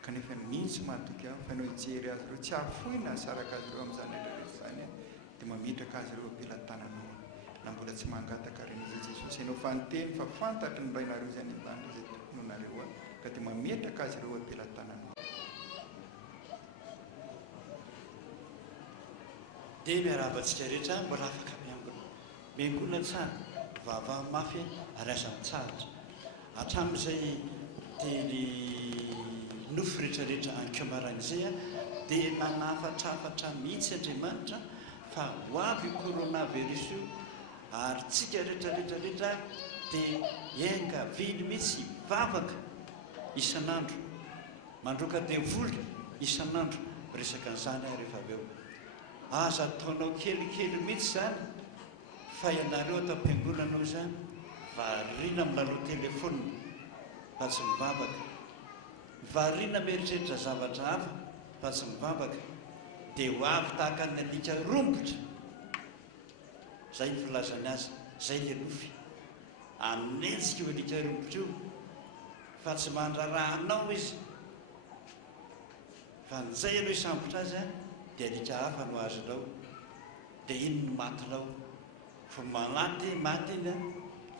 kanefa mihitsy mahatoky aho fa ianao hijery azy ireo tsy hahafoy na hasaraka azy ireo amin'izany rehetrarehetra izany dia mametraka azy ireo ampelantananao na mbola tsy mangataka ren'izy Jesosy. Ianao fanonteny fa fantatry ny rainareo izany an-tany izay tokony nareo ka dia mametraka azy ireo ampelantananao. Dia miaravantsika rehetra mbola afaka miangona miangona tsara vava mafy ary aza tsara hatramin'izay dia ny nofo rehetrarehetra ankomaran'izay dia nanafatrafatra mihitsy Andriamanitra fa ho avy coronavirus io ary tsika rehetrarehetrarehetra dia enga vily mihitsy vavaka isan'andro mandroka dia voly isan'andro resaka an'izany rehefa avy eo aza ataonao kelikely mihitsy zany fa ianareo atao am-piangonanao zany variana milalao telefona fa tsy mivavaka, variana mieritreritra zavatra hafa fa tsy mivavaka dia ho avy tahaka ny alika rombotra. Zay ny filazany azy zay le nofy anentsika io alika rombotra io fa tsy mandrarahanao izy fa nizay ianao isambotra azy a dia alika hafa no azonao dia iny no matinao fa manaty maty iny a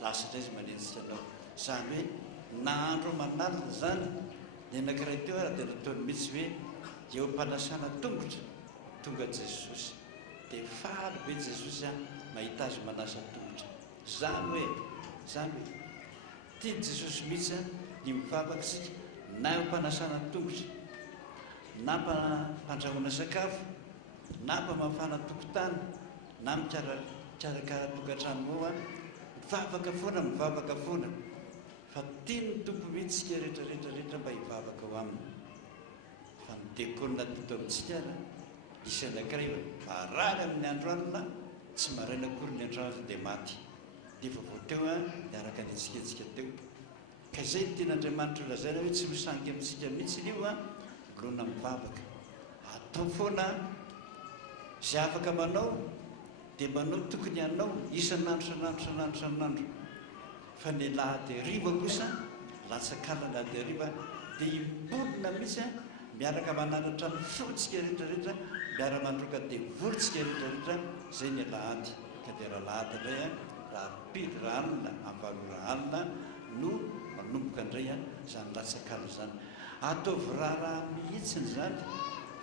lasatra izy manentsika anao zany hoe nahandro manalina zany ny anankiray teo raha dia nataony mihitsy hoe eo mpanasana tongotra tonga Jesosy dia faly be Jesosy a mahita azy manasa tongotra zany hoe tiany Jesosy mihitsy a ny mivavaka sika na eo mpanasana tongotra na mpandrahoana sakafo na mpamafana tokotany na mikarakara tokantrano ao a mivavaka foana fa tiany tompo mihitsy sika rehetrarehetrarehetra mba hivavaka ao aminy fa midekonina toto amintsika ara isy anankiray marary amin'ny andro alina tsy maraina akory ny andro alina dia maty dia vaovao teo a miaraka anetsiketsika teo ka izay ny tian'Andriamanitra lazaina hoe tsy misangy amintsika mihitsy io a lona mivavaka atao foana zay afaka manao dia manao tokony anao isan'andro fa ny lahaderiva kosa latsakala lahaderiva dia impodina mihitsy a miaraka mananatra ny fotsika rehetrarehetra miara mandroka dia volontsika rehetrarehetra zay ny lahady ka dia raha lahady indray a raha pidy raha alina amvalora alina no manomboka indray a zany latsakala zany ataovy raharaha mihitsiny zany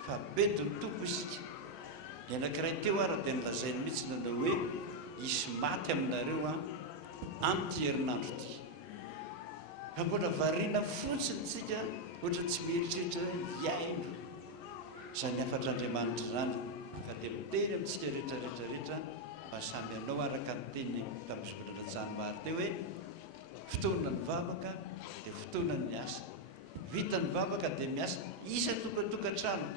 fa bedo ny tompo isika ny anankiray teo ara dia nilazainy mihitsy nanao hoe isy maty aminareo a amty herinandro ty fa mbola variana fotsiny tsika ohatra tsy mieritreritra iaino zany afatr'Andriamanitra zany ka dia miteny amintsika rehetrarehetrarehetra mba samy anao araka ny teny tamin'ny zokadratsahany teo hoe fotoana ny vavaka dia fotoana ny asa vita ny vavaka dia miasa isa tokatokantrano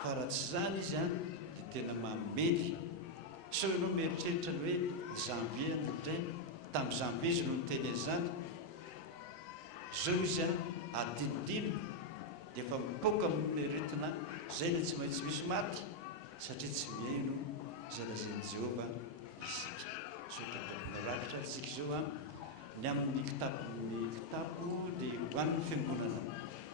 fa raha tsy zany izy a dia tena mamely so ianao mieritreritra ny hoe janvier notray tamin'ny janvier izy no niteny zany zao izy a adinodino dia efa mipoka amin'ny retina zay le tsy maintsy misy maty satria tsy miaino zay lazain'i Jehova isika sotrarakitra tsika zao a ny amin'ny kitapo dia hoan'ny fiangonana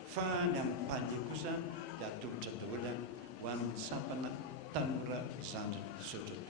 fa ny amin'ny panie kosa dia atomotra daholo ho an'ny sampana tanora zandry sotra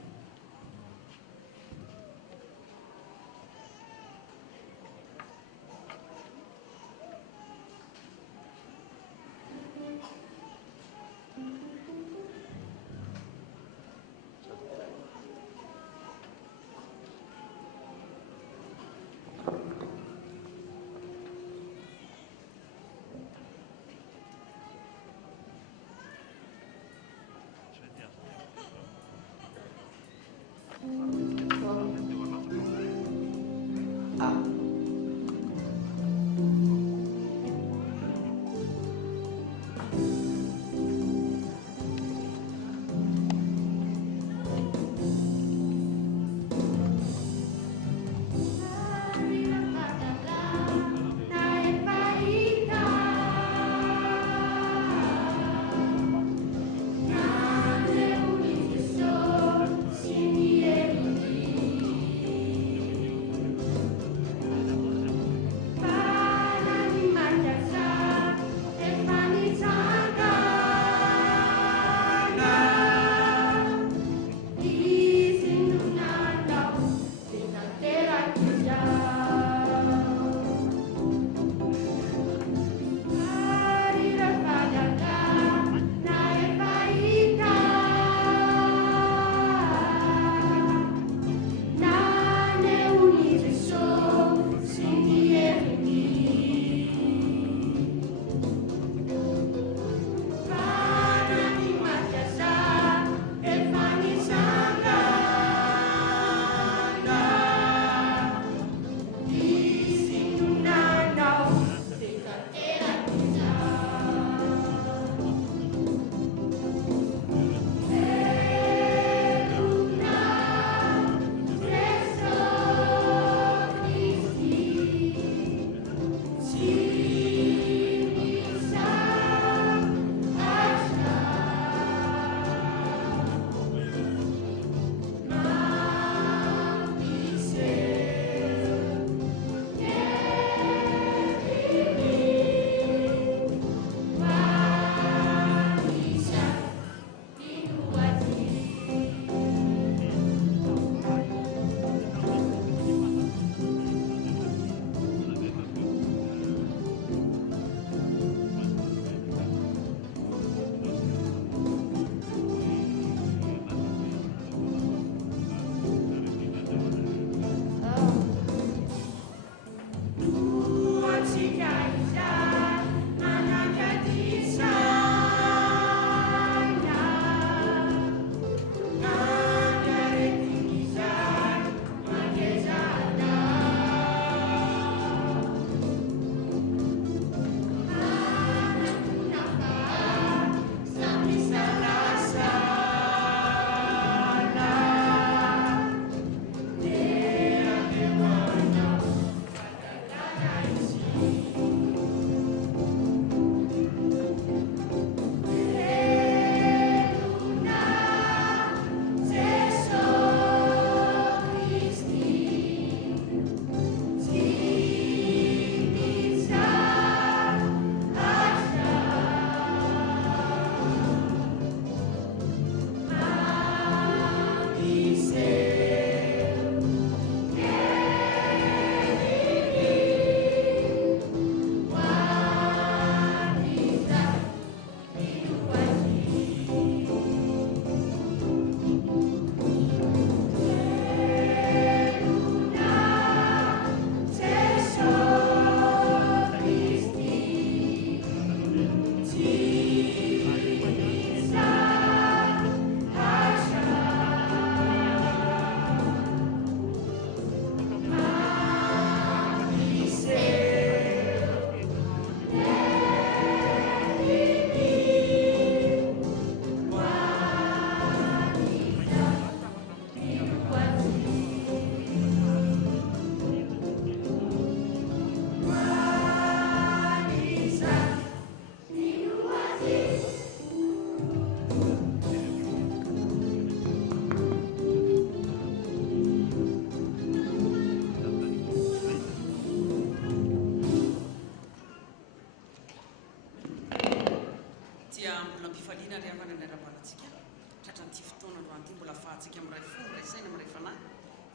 anty fotoana androany ity mbola afahantsika amiray fony ray saina amiray fanahy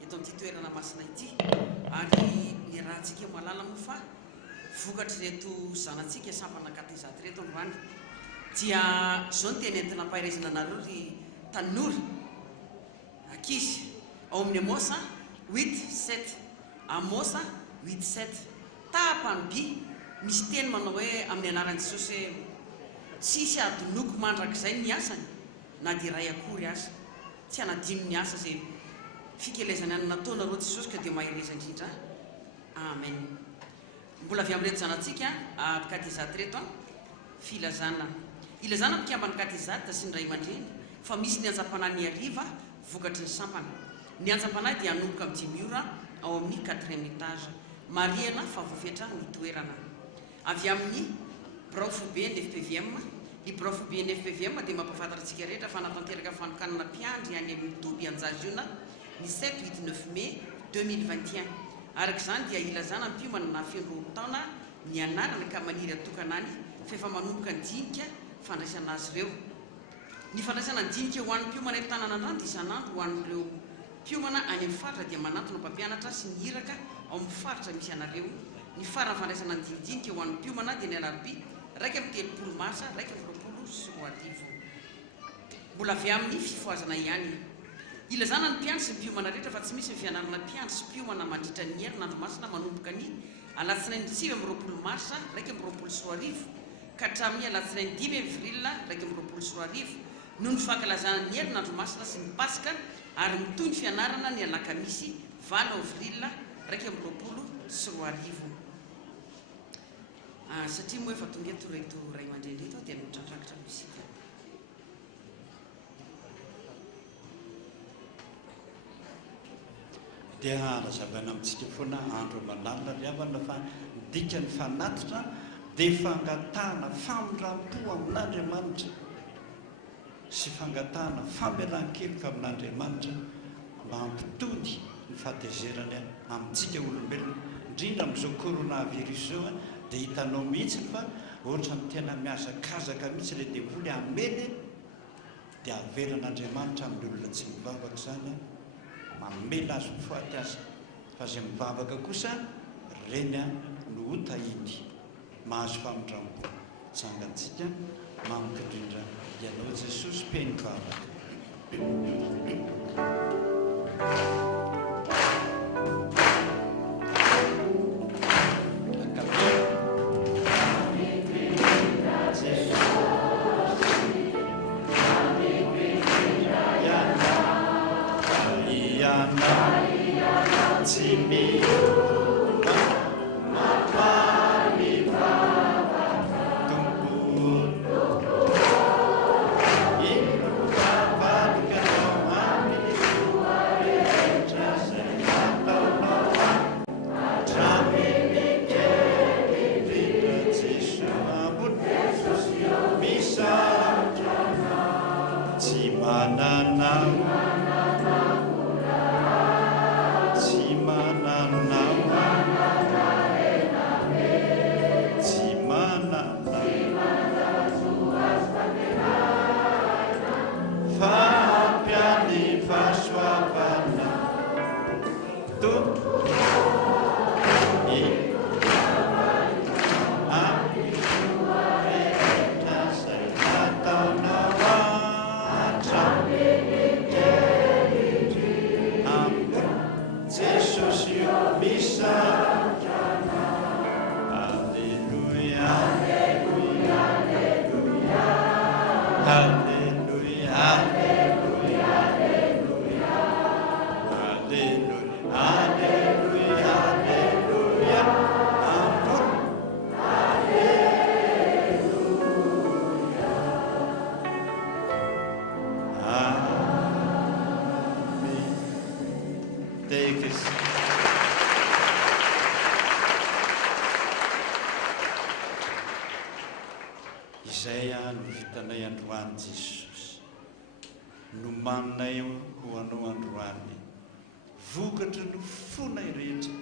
eto amin'ity toerana masina ity ary ny rahantsika malala moa fa vokatry reto zanatsika sampana katezaty reto androany dia zao ny teny entina mpahirizana anareo ry tanora ankizy ao amin'ny amosa 8-7 amosa 8-7 tapanyby misy teny manao hoe amin'ny anaran'i Jesosy hoe tsisy adonoko mandrakizay ny asany na dia ray akory aza tsy anadino ny asa zay fikelezany any nataonareo Jesosy ka dia mahireza indrindra amen. Mbola avy amin'reto zanatsika katezaty reto filazana ilazana mikambany katezaty sy ny ray aman-dreny fa misy ny anjam-panahy ny ariva vokatry ny sampana. Ny anjam-panahy dia anomboka amin'ny 10 ora ao amin'ny 4e étage mariana fa voafetra ny toerana avy amin'ny prof-be ny FPVM. Ny prof-be ny FPVM dia mampafantarantsika rehetra fa natanteraka fanokanana mpiandry any amin'ny Toby Anjaziona ny 7-8-9 mai 2021. Araka izany dia ilazana ny mpiomana na feno taona ny anarana ka maniry atokanany fa efa manomboka ny dinika fandraisana azy ireo. Ny fandraisana ny dinika ho an'ny mpiomana eto tanànandrano dia isan'andro ho an'ireo mpiomana any amin'ny faritra dia manantona mpampianatra sy ny hiraka ao amin'ny faritra misy anareo. Ny farany fandraisana ny dinika ho an'ny mpiomana dia ny alarobia 1 marsa 2020. Mbola avy amin'ny fifoazana ihany ilazana ny mpiandry sy ny mpiomana rehetra fa tsy misy ny fianarana mpiandry sy mpiomana mandritra ny herinandro masina manomboka ny alatsinainy 9 marsa 2020 ka hatramin'ny alatsinainy 5 avril 2020 noho ny fankalazana ny herinandro masina sy ny pasika ary mitoy ny fianarana ny alakamisy 20 avril 2020. Satria moa efa tonga eto reto ray aman-dreny reto dia mitrandrakotra muzika. dia razavana amintsika foana andro malalina ry havana fa dika ny fanatitra dia fangatahana famondram-po amin'Andriamanitra sy fangatahana fambelan-keloka amin'Andriamanitra mba hampitony ny fahatezerany amintsika olombelona indrindra amin'izao coronavirus zao dia hitanao mihitsy fa ohatra ny tena miazakazaka mihitsy le devoly amely dia avelan'Andriamanitra amin'ny olona tsy mivavaka zany mamela azy mifaty azy fa zay mivavaka kosa reny no hotahiny mahazo famondram-po sangantsika mamokindrindra ianao Jesosy mpeny vavaka. Izay no vitanay androany Jesosy no manay ho anao androany vokatra no fonay rehetra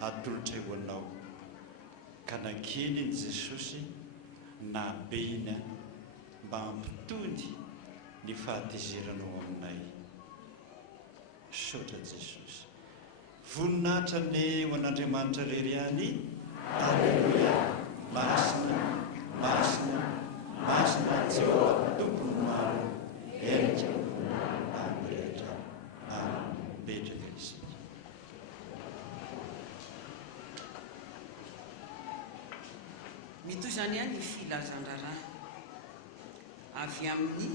atolotra ho anao ka nakely ny Jesosy na beiny mba hampitony ny fahatizeranao aminay. Saotra Jesosy. Voninahitra ny ho an'Andriamanitra rery any. Alleluia. Masina, masina, masina Jehovah tompony maro. Endrika amin'ny rehetra. Mipetraka isika. Mitoy zany any filazandraraha avy amin'ny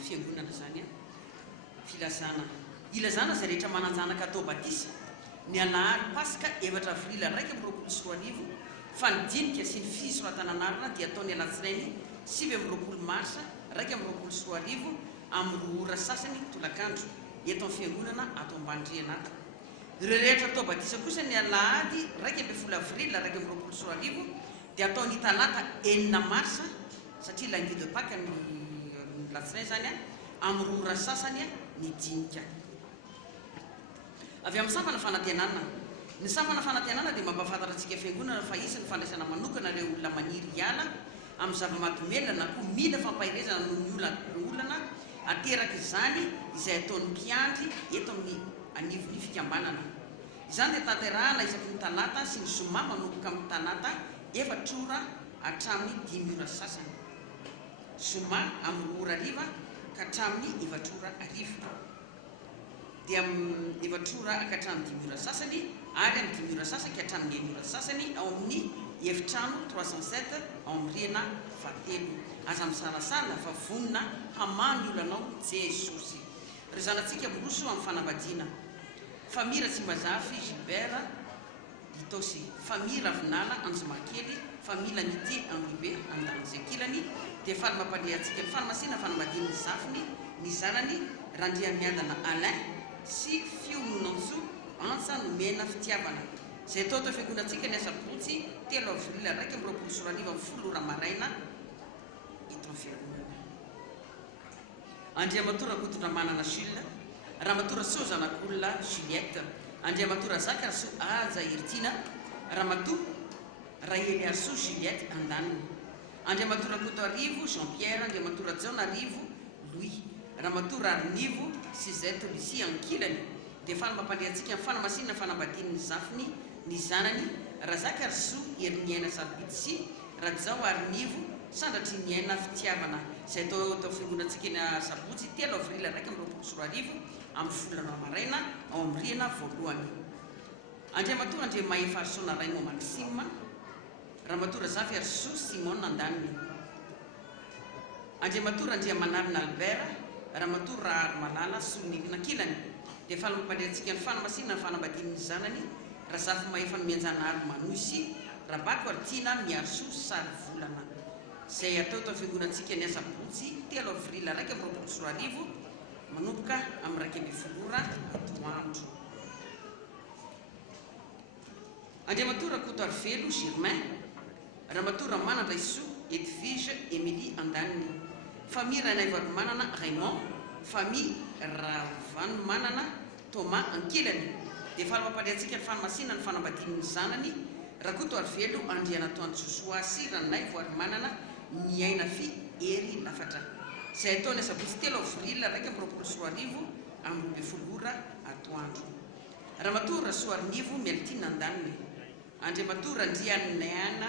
fiangonana zany filazana. Ilazana zay rehetra mananjanaka atao batisa ny alahady pasika 4 avril 1 fanidinika sy ny fisoratananarina dia ataony alatsinainy 7 marsa 1 amin'ny ora sasany tolakandro eto amin'ny fiangonana ato Ambandrianata. Ireo rehetra atao batisa kosa ny alahady 1 avril 1 dia ataony talata 9 marsa satria lundi de Pâques ny latsinainy zany amin'ny ora sasany ny dinika. Avy amin'ny sampana fanantenana. Ny sampana fanantenana dia mampafantatra antsika fiangonana fa isy ny fandraisana manokana ireo olona maniry hiala amin'ny zava-mahadomelina na koa mila fampahirezana noho ny olana ateraka izany izay ataon'ny mpiandry eto amin'ny anivon'ny fikambanana. Izany dia tanterahana isaky ny talata sy ny zoma manomboka amin'ny talata 4 ora hatramin'ny 5 ora sasany. Zoma amin'ny ora hariva ka hatramin'ny 4 ora hariva. Dia 4 ora ka hatramin'ny 5 ora sasany ary amin'ny 5 ora sasany ka hatramin'ny 9 ora sasany ao amin'ny efitrano 307 ao amin'ny rihana fahatelo. Aza misarasarana fa vonina hamany olanao Jesosy. Ry zanantsika miroso amin'ny fanambadiana. Famira Tsimbazafy Gilbert Ditosy, famira Ravinala Anjomakely, famila Nity Anglibe Andanjekilany, dia faly-mampandehantsika ny fanamasina fanambadiana ny zafiny, ny zanany Randriamiadana Alain sy Fiononantso Antsa Nomena Fitiavana. Zay tao tao fiangonantsika ny asabotsy 3 avril 1 ora maraina eto amin'ny fiangonana. Andriamatora Kotondramanana Jules, Ramatora Sozanak'olona Juliette, Andriamatora Zakaraso Aja Irtina, Ramatoa Raeliaso Juliette Andaniny, Andriamatora Kotoarivo Jean-Pierre, Andriamatora Jaonarivo Louis, Ramatora Arnivo Suzette Lucie Ankilany, dia faly-mampandehantsika ny fanamasinana fanambadiany ny zafiny, ny zanany Razakaraso Herniaina Salbitsy, Rajao Arnivo sandatry Niaina Fitiavana. Zay tao fiangonantsika ny sabotsy 3 avril 1 amin'ny volana maraina ao amin'ny rihana voalohany. Andriamatora Andriamahefa Arsona Raimo Maxime, Ramatora Zafy Arso Simone Andaniny, Andriamatora Andriamanarina Albert, Ramatora Armalala Solonivina Kilany, dia faly-mampandehantsika ny fanamasinana ny fanambadiany zanany Razafy Mahefa ny Mianjanahary Manosy, Rabako Artina Miarso Sary Volana. Zay atao tao fiangonantsika ny asabotsy 3 avril 1 manomboka amin'ny 1 ora atoandro. Andriamatora Kotoarivelo Germain, Ramatora Manandraiso Edvige Émilie Andaniny, famille Ranaivaromanana Raymond, famille Ravanomanana Thomas Ankilany, dia faly-mampandehantsika ny fanamasinana ny fanambadiany ny zanany Rakotoarivelo Andrianatoandro Joshua sy Ranaivaromanana Niaina Fy Ery Lafatra. Zay ataony asabotsy 3 avril 1 amin'ny 20 ora atoandro. Ramatora Soarnivo Meltine Andaniny, Andriamatora Andrianeana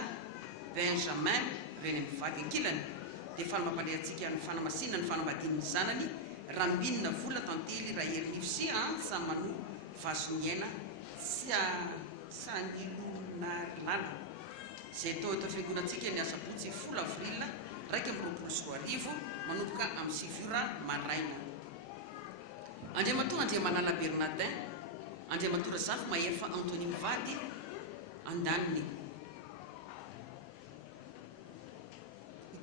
Benjamin Reny Mivady Ankilany, dia faly-mampandehantsika ny fanamasinana ny fanambadiany ny zanany Rambinina Vola Tantely Raherinivo sy Antsa Mano Vasoniaina Sanilonarlala. Zay tao eto fiangonantsika ny asabotsy 10 avril 1 manomboka amin'ny 7 ora maraina. Andriamatora Andriamanala Bernardin, Andriamatora Zafy Mahefa Antony Mivady Andaniny,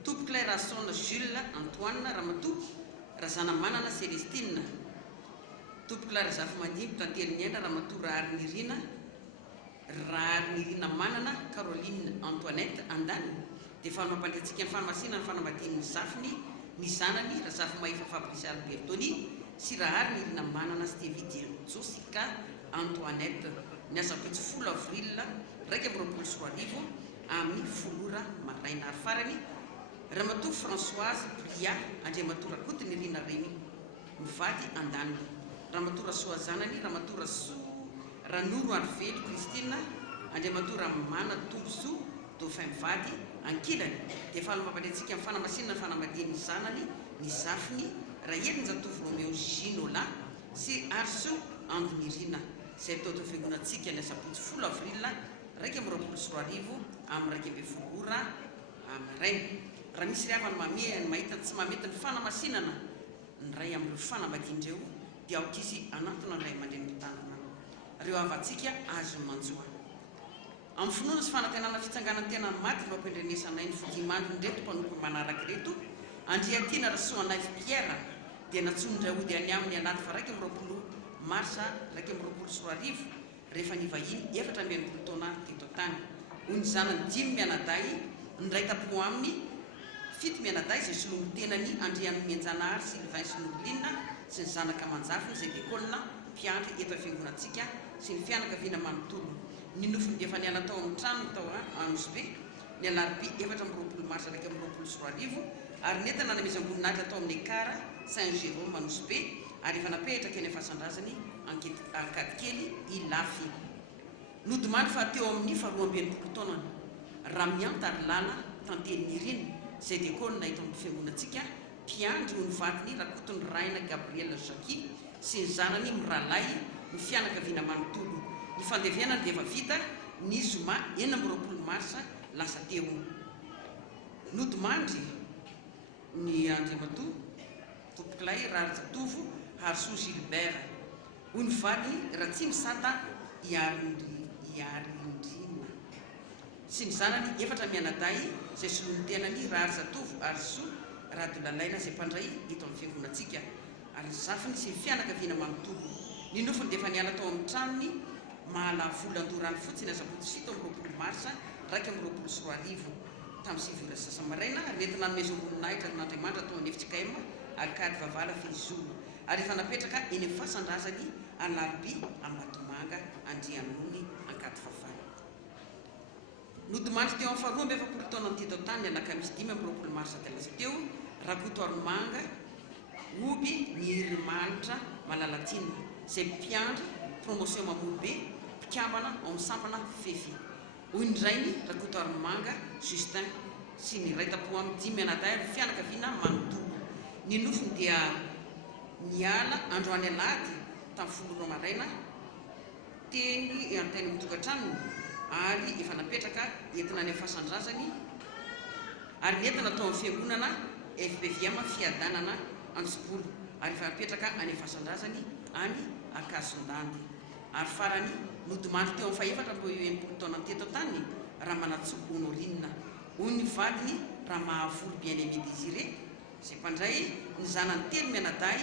Topo Clairasson Jules Antoine Ramatoa Razana Manana Célestine, Topo Claire Zafy Mandimby Tantelyniaina Ramatora Arnirina Arnirina Manana Caroline Antoinette Andaniny, dia faly-mampandehantsika ny fanamasinana ny fanambadiany ny zafiny, ny zanany Razafy Mahefa Fabrice Albertoni sy Arnirina Manana Stevie Josica Antoinette, ny asabotsy 10 avril 1 amin'ny 10 ora maraina. Ary farany Ramatoa Françoise Bria Andriamatoa Rakotiny Rina Remy mivady andaniny. Ramatoa Rasoa zanany Ramatoa Ranoro Arvelo Christine Andriamatoa Ramana Torso Dauphin mivady ankilany. Dia fahalomapaletsika amin'ny fanamasinana fanamadiany zanany ny zafiny Rahely Njatovo Romeo Ginola sy Arso Andonirina. Izay tao tao fiangonantsika ny sabotsy 10 avril 2024 amin'ny 2:20 maraina. Raha misy ry havany mahita tsy mahmety ny fanamasinana ny ray amin'ireo fanambadian'ireo dia aokisy anatona ny ray aman-dreny mitanana reo avantsika azo manjoa. Amin'ny finoana sy fanantenana fitsanganan tena maty no ampendrenesanay ny fodimandro nreto mpanompo manaraka reto Andriatiana Rasoanay Pierre dia natsonondra ody any aminy anaty fa 20 marsa 2024 rehefa nivahiny 4 taona teto tany. Hoy ny zanany 5 mianaday ny ray tapo aminy 7 mianaday izay solongo tenany Andriany Mianjanahary Sylvain Sinorilina sy ny zanaka manjafiny izay dekolina mpiandry eto fiangonantsika sy ny fianakaviana manontolo. Ny nofony dia efa niala tao amin'ny trano tao Anosbe ny alarobia 4 marsa 2024 ary netana namezam-boninahitra tao amin'ny Ekara Saint-Jérôme Anosbe ary efa napetraka eny fasan-drazany ankadikely Ilafy. Nodimandry fa teo amin'ny 12 taonany Ramiantarilana Tanteliniriny izay dekolina eto amin'ny fiangonantsika mpiandry ho nivadiny Rakotony Raina Gabriel Jacqui sy ny zanany Miralay ny fianakaviana manontolo. Ny fandevianany dia efa vita ny zoma 20 marsa lasa teo. Nodimandry ny Andriamatoa Tompoklay Rarijatovo Harso Gilbert ho nivadiny Ratsimy Sata Iarindrina sy ny zanany 4 mianaday izay solon'ny tenany Rarijatovo Harso Radolalaina izay mpandray eto amin'ny fiangonantsika ary zafiny sy ny fianakaviana manontolo. Ny nofony dia efa niala tao amin'ny tranony Mahalavolandorany fotsiny asabotsy 17 marsa 2024 tamin'ny sivy sasamaraina ary nentina nomezam-boninahitra n'Andriamanitra tao amin'ny FTKM Alkady Vavala Felizolo ary efa napetraka eny amin'ny fasan-drazany alarobia Ambatomanga Andrianony Ankady Vavala. Nodimandry teo amin'ny 12 taona teto tany ny alakamisy 5 marsa lasa teo Rakoto Aromanga Oby Nyirimanitra Malalatina izay mpiandry promotion mamobe mpikambana ao amin'ny sampana fefy. Hoy ny rainy Rakoto Aromanga Justin sy ny ray tapo amin'ny 5 mianaday ary fianakaviana manontolo. Ny nofony dia niala androany alady tamin'ny 10 maraina teny anteny mitokantranony ary efa napetraka entina any fasan-drazany ary nentina tao amin'ny fiangonana FPVM fiadanana Ansibolo ary efa napetraka any fasan-drazany any Akazondany. Ary farany nodimandry teo amin'ny 4 taona teto tany Ramanatsoa Honorina hoy ny vadiny Ramahavoly Bien-Aimé Désiré izay mpandray ny zanany 3 mianaday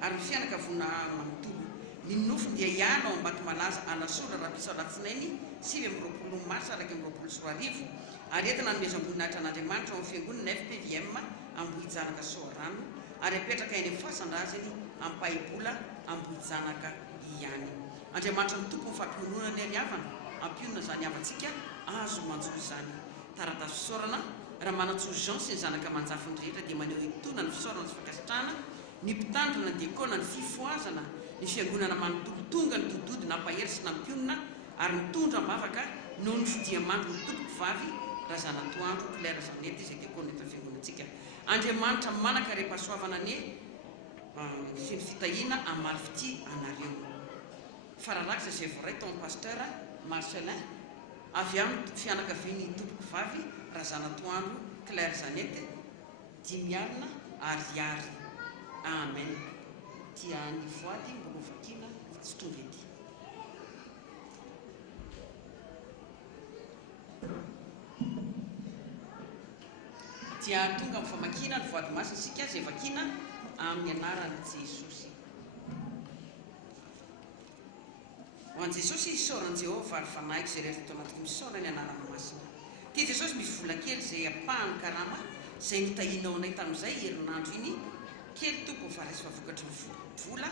ary ny fianakaviana manontolo. Ny nofony dia hiala ao Ambatomalaza Alasola Rapisao Latsinainy 20 marsa 2024 ary entina nomezam-boninahitra n'Andriamanitra ao amin'ny fiangonana FPVM Ambohijanaka Soarano ary apetraka eny amin'ny fasan-drazany Ampaibola Ambohijanaka ihany. Andriamanitra ny tompo ny fampiononany any havana ampionona zany havantsika azo manjoa izany. Taratasy fisaorana Ramanatsoa Jean sy ny zanaka manjafiny rehetra dia maneho hitona ny fisaorana sy fakasitrahana ny mpitandrina ny dekona ny fifoazana ny fiangonana manontolo tonga ny dodody nampahery sy nampionona ary mitondra mivavaka noho ny fidiamandro ny tompoko vavy Razanatoandro Claire Zanety izay dekona eto fiangonantsika. Andriamanitra manakarepasoavana ane sy ny fitahina amalifity anareo. Fararaksa izay voaray tao amin'ny pasteur Marcelin avy amin'ny fianakaviany tompoko vavy Razanatoandro Claire Zanety 5 alina ariary. Amen. Tia ny voady mbola vakina tsy tonga ety. Dia tonga amin'ny famakina ny voady masina isika izay vakina amin'ny anarany Jesosy. Ho an'i Jesosy isaorany Jehovah ary fanahiky izay rehetra tao anaty misaora ny anarana masina. Tia Jesosy misy vola kely izay apahany karama izay nitahinao anay tamin'izay herinandro iny kely tompo fa resy fa vokatry vola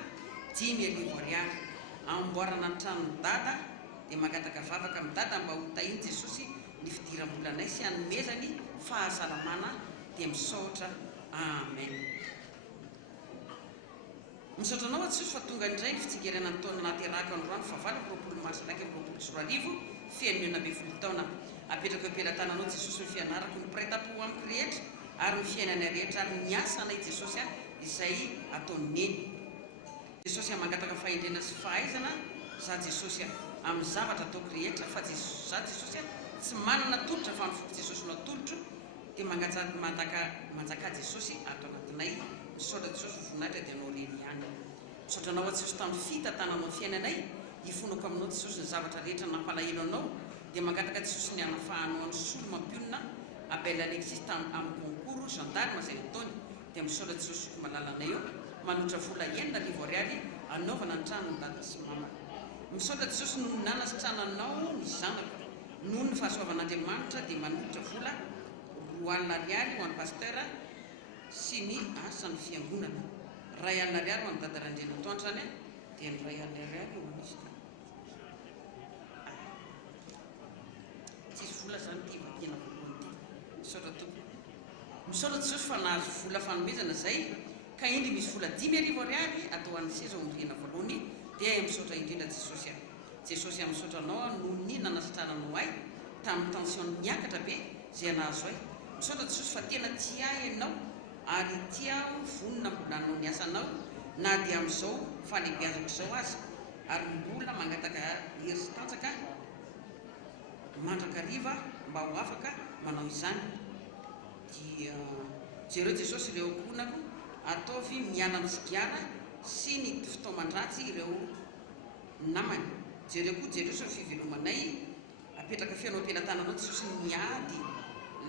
5,000 ariary amboarana ny tranony dada dia mangataka vavaka amin'ny dada mba ho tahiny Jesosy ny fidiram-bolanay sy hanomezany fahasalamana dia misaotra. Amen. Misaotra anao Jesosy fa tonga indray fitsingerana ny taona nateraka androany fa 20 mars 2024 fiainona 20 taona apetraka am-pelantananao Jesosy ny fianarako ny prêt-à-pot amiko rehetra ary ny fiainana rehetra ary ny asa anay Jesosy izay ataony neny. Jesosy mangataka fahendrena sy fahaizana za Jesosy amin'ny zavatra ataoko rehetra fa za Jesosy tsy manana tolotra fa mifoky Jesosy no atolotro dia manjaka Jesosy ato anatinay. Misaotra Jesosy voninahitra dia anao reny ihany. Misaotra anao Jesosy tamin'ny fitantananao fiainanay hifonako aminao Jesosy ny zavatra rehetra nampalahelo anao dia mangataka Jesosy ny anafahanao ny solo mampionina Abel Alexis amin'ny concours gendarme izay nataony dia misaotra Jesosy ko malalanay eo manotra vola 9,000 ariary anaovana ny trano ny dada sy mama. Misaotra Jesosy noho ny nanasitrananao ny zanako noho ny fahasoavan'Andriamanitra dia manotra vola 2,000 ariary ho an'ny pasteur sy ny asany fiangonana. 2,000 ariary ho an'ny dada Randrena Toantrany dia ny 2,000 ariary ho an'izy ity. Tsisy vola zany ty vakiana voalohany ty. Misaotra tompoko. Misaotra Jesosy fa nahazo vola fanomezana zay ka indry misy vola 10,000 ariary atao an'ny seza ombriana voalohany dia misaotra indrindra Jesosy. Jesosy misaotra anao noho ny nanasitrananao ahy tamin'ny tension niakatra be zay nahazo ahy. Misaotra Jesosy fa tena tia ianao ary tiao vonona mbola anao ny asanao na dia amin'izao falebiazako izao azy ary mbola mangataka hery sy tanjaka mandrakariva mba ho afaka manao izany. Dia jereo Jesosy ireo konako ataovy miala amin'ny sigara sy ny fitaoman-dratsy ireo namany. Jereo koa jereo so fivelomanay apetraka fianao am-pelantananao Jesosy miady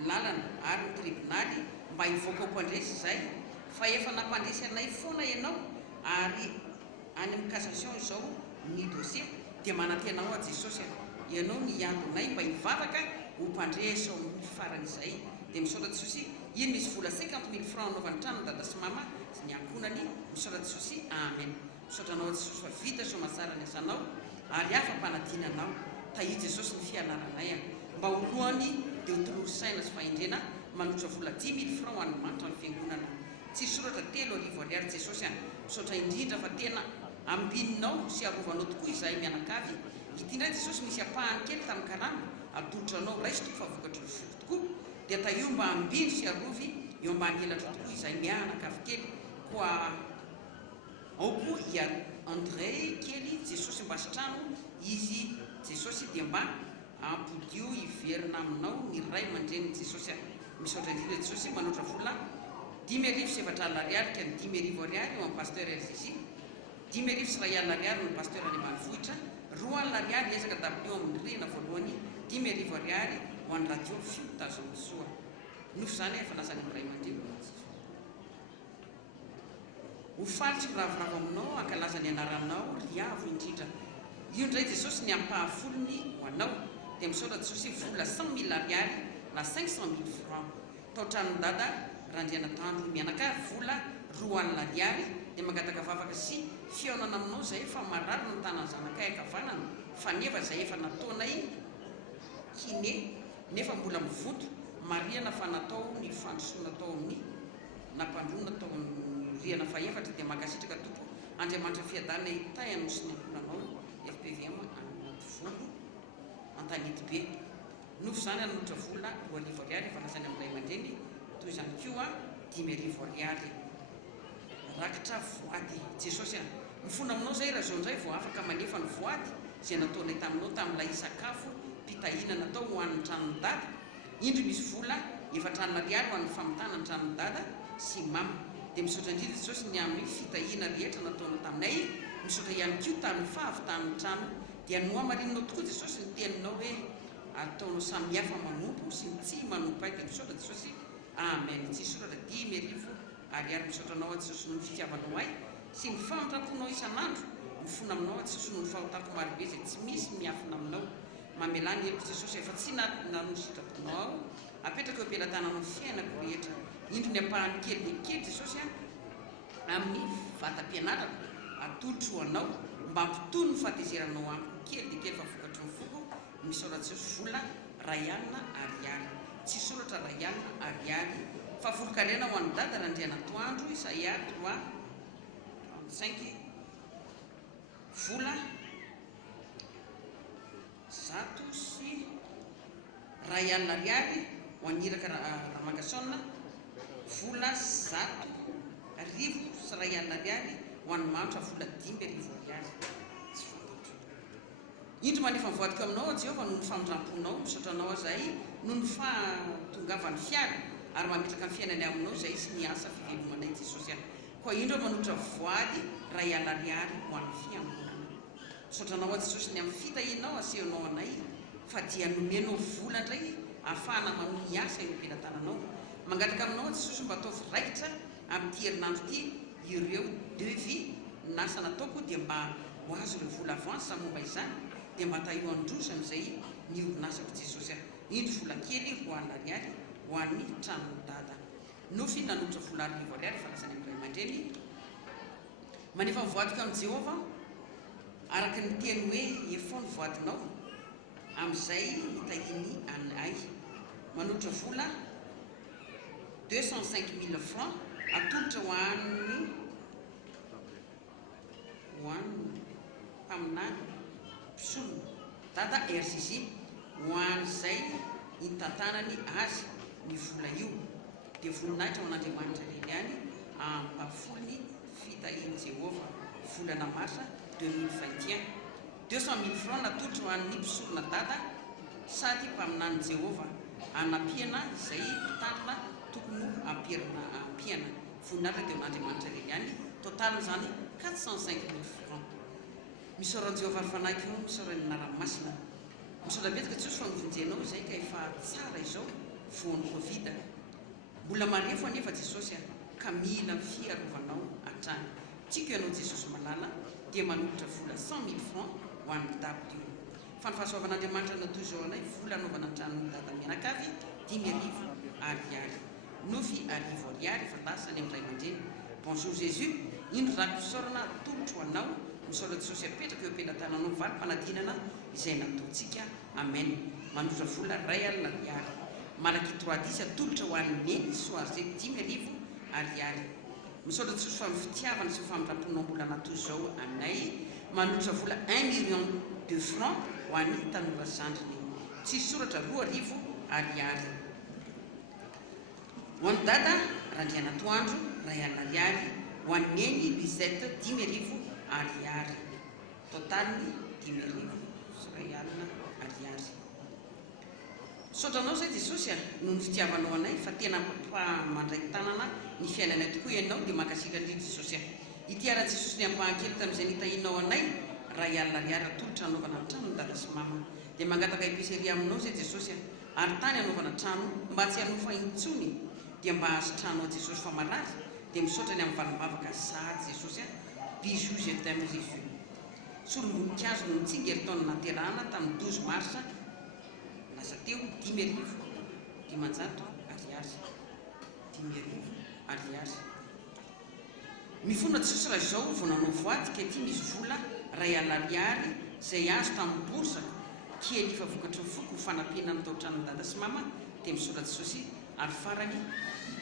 lalana ary ny tribunaly mba hivoaka mpandresy zay fa efa nampandresy anay foana ianao ary any amin'ny cassation izao ny dossier dia manantenao a Jesosy ianao ny iadonay mba hivavaka ho mpandresy ao amin'ny faran'izay. Dia misaotra Jesosy iny misy vola 50,000 francs anaovany trano dada sy mama sy ny ankonany. Misaotra Jesosy. Amen. Misaotra anao Jesosy fa vita soamasara ny asanao ary afa-panadinanao tahi Jesosy ny fianaranay mba olohany dia hotolory saina sy fahendrena manotra vola 10,000 francs ho an'ny manitra ny fiangonana. Tsy soratra 3,000 ariary Jesosy. Misaotra indrindra fa tena ambininao sy arovanao tokoa izahay mianakavy. Ity indray Jesosy misy apahany kely tamin'ny karama atolotranao raisy tokoa fa vokatra ny folo tokoa dia taio mba ambiny sy arovy eo mba anelatra tokoa izahay mianakavy kely koa ao koa ia André kely Jesosy mba sitrano izy Jesosy dia mba ampodio hiverina aminao ny ray aman-dreniny Jesosy. Misaotra indrindra Jesosy manotra vola 10,000 sy 7,000 ariary ka ny 10,000 ariary ho an'ny pasteur LCC, 10,000 sy 1,000 ariary ny pasteur any ambanivohitra, 2,000 ariary ezaka dabilio amin'ny rena voalohany, 10,000 ariary ho an'ny radio Fiotazono Soa. Nofo zany efa lasany amin'ny ray aman-dreny ho falitry ravoravo aminao ankalaza ny anaranao riavo indrindra. Io indray Jesosy ny ampahafolony ho anao dia misaotra Jesosy vola 100,000 ariary na 500,000 francs tao tranony dada Randriana Tandro mianakavy vola 2,000 ariary dia mangataka vavaka sy fiaonana aminao zay efa marary ny tanany zanakay akavanana fa nefa zay efa nataonay kiné nefa mbola mivoto mariana fa natao ny fandrosoana tao amin'ny nampandrona tao amin'ny riana faefatra dia makasitraka tompo Andriamanitra fiadanana hitay anao sy ny ankonanao FPVM anaty volo antanety be. Nofo zany anotra vola 2,000 ariary efa lasany amin'ny ray aman-dreny toy izany koa 10,000 ariary rakitra voady. Jesosy mifona aminao zay raha zao indray vao afaka manefa ny voady zay nataonay taminao tamin'ilay sakafo mpitahina natao ho an'ny tranony dada. Indry misy vola 4,000 ariary ho an'ny famitana ny tranony dada sy mama. Dia misaotra indrindra Jesosy ny amin'ny fitahina rehetra nataonao taminay. Misaotra ihany koa tamin'ny fahavitan'ny trano dia nohamarinanao tokoa Jesosy ny teninao hoe ataonao samihafa manompo sy tsy manompo ahy. Dia misaotra Jesosy. Amen. Tsy soratra 10,000 ariary. Misaotra anao Jesosy noho ny fitiavanao ahy sy ny famintraponao isan'andro. Mifona aminao Jesosy noho ny fahotako marobe zay tsy misy miafina aminao. Mamelany heloko Jesosy efa tsy nanositraponao apetraka eo am-pelantananao fiainako rehetra. Indro ny ampahany kely Jesosy amin'ny vatam-pianarako atolotro ho anao mba ampitono ny fahatezeranao amiko kely dia kely fa vokatry ny foko. Misaotra Jesosy vola 1,000 ariary. tsy soratra raiana ariary fa volo-karena ho an'ny dada randriana toandro isaia 3:35 vola zato sy ray alina ariary ho aniraka Ramangasaona, vola zato arivo sy ray alina ariary ho an'ny Manitra, vola 5 arivo ariary. Tsy fantatro. Indro manefa mivadika aminao Jehova noho ny famindramponao, misaotra anao azay noho ny fahatongavany fiara ary mametraka ny fiainany aminao zay sy ny asa fivelomanay Jesosy ahy. Koa indro manolotra voady ray alina ariary ho an'ny fiangonana. Misaotra anao Jesosy ny amin'ny fitahinao asehonao anay fa dia nomenao vola indray ahafahana manohy ny asa eo am-pelantananao. Mangataka aminao Jesosy mba ataovy raitra amin'ity herinandro ity ireo devis nasa nataoko dia mba ho azo ireo vola avance momba izany dia mba tahio androsa amin'izay ny orinasako Jesosy ahy. Indro vola kely ho an'ny ariary ho an'ny tranon'ny dada. Nofy nanolotra vola arivo ariary falasany amin'ray aman-dreny manefa mivoadika amin'ny Jehova araka ny teny hoe efao ny voadinao amin'izay mitahiny anay. Manolotra vola 205 000 francs atolotra ho an'ny mpaminany mpisolona dada RCC ho an'izay hitantanany azy ny vola io dia voninahitra ho an'Andriamanitra reny ihany ampafolony fitahiny Jehova volana marsa 2021. 200 000 francs natolotra ho an'ny mpisolona dada sady mpaminany Jehova anapiana izay mpitandrina tokony ampiana voninahitra dia ho an'Andriamanitra reny ihany. Total zany 405 000 francs. Misaoran'i Jehova ary fanaky eo, misaoran'ny naramasina. Misaotra betsaka Jesosy fa nivonjenao izay ka efa tsara izao voan'ny Covid. Mbola marefo anefa Jesosy ka mila fiarovanao hatrany. Tsika ianao Jesosy malala dia manolotra vola 100 000 francs ho an'ny W. Fa ny fahasoavan'Andriamanitra natoy izao anay vola anaovana ny tranon'ny dada mianakavy 5 arivo ariary. Nofy arivo ariary fa lasany amin'ray aman-dreny. Bonjour Jésus, indro rako fisaorana atolotra ho anao, misaotra Jesosy apetraka eo am-pelantananao valim-panadinana izay nataontsika. Amen. Manolotra vola ray alina ariary. Malaky 3:10 atolotra ho an'ny neny soarzety 5 arivo ariary. Misaotra Jesosy fa mifitiavana sy famindramponao mbola natoy izao anay. Manolotra vola 1 million de francs ho an'ny tanora zandriny. Tsisy soratra 2 arivo ariary. Ho an'ny dada Randriana Toandro ray alina ariary. Ho an'ny neny Lisette 5 arivo ariary. Totaliny 5 arivo sy ray alina ariary. Saotranao zay Jesosy noho ny fitiavanao anay fa tena mandray tanana ny fiainanay tokoa ianao dia mankasiaka indrindra Jesosy. Ity ara Jesosy ny ampahankely tamin'izay nitahinao anay ray alina ariary atolotra anaovana trano ny dada sy mama. Dia mangataka épicerie aminao zay Jesosy ary tany anaovana trano mba tsy hanofa intsony dia mba azo trano Jesosy fa marary dia misaotra ny amin'ny valim-bavaka sahady Jesosy. Bisous, je t'aime Jésus. Solom-boninkazo no mitsinga herintaona naterahana tamin'ny 12 marsa lasa teo 5 arivo dimanjato ariary. 5 arivo ariary. Mifona Jesosy raha izao vao nanao voadika ity misy vola ray alina ariary izay azo tamin'ny borsa kely fa vokatry ny foko fanampiana ny tao-tranon'ny dada sy mama dia misaotra Jesosy ary farany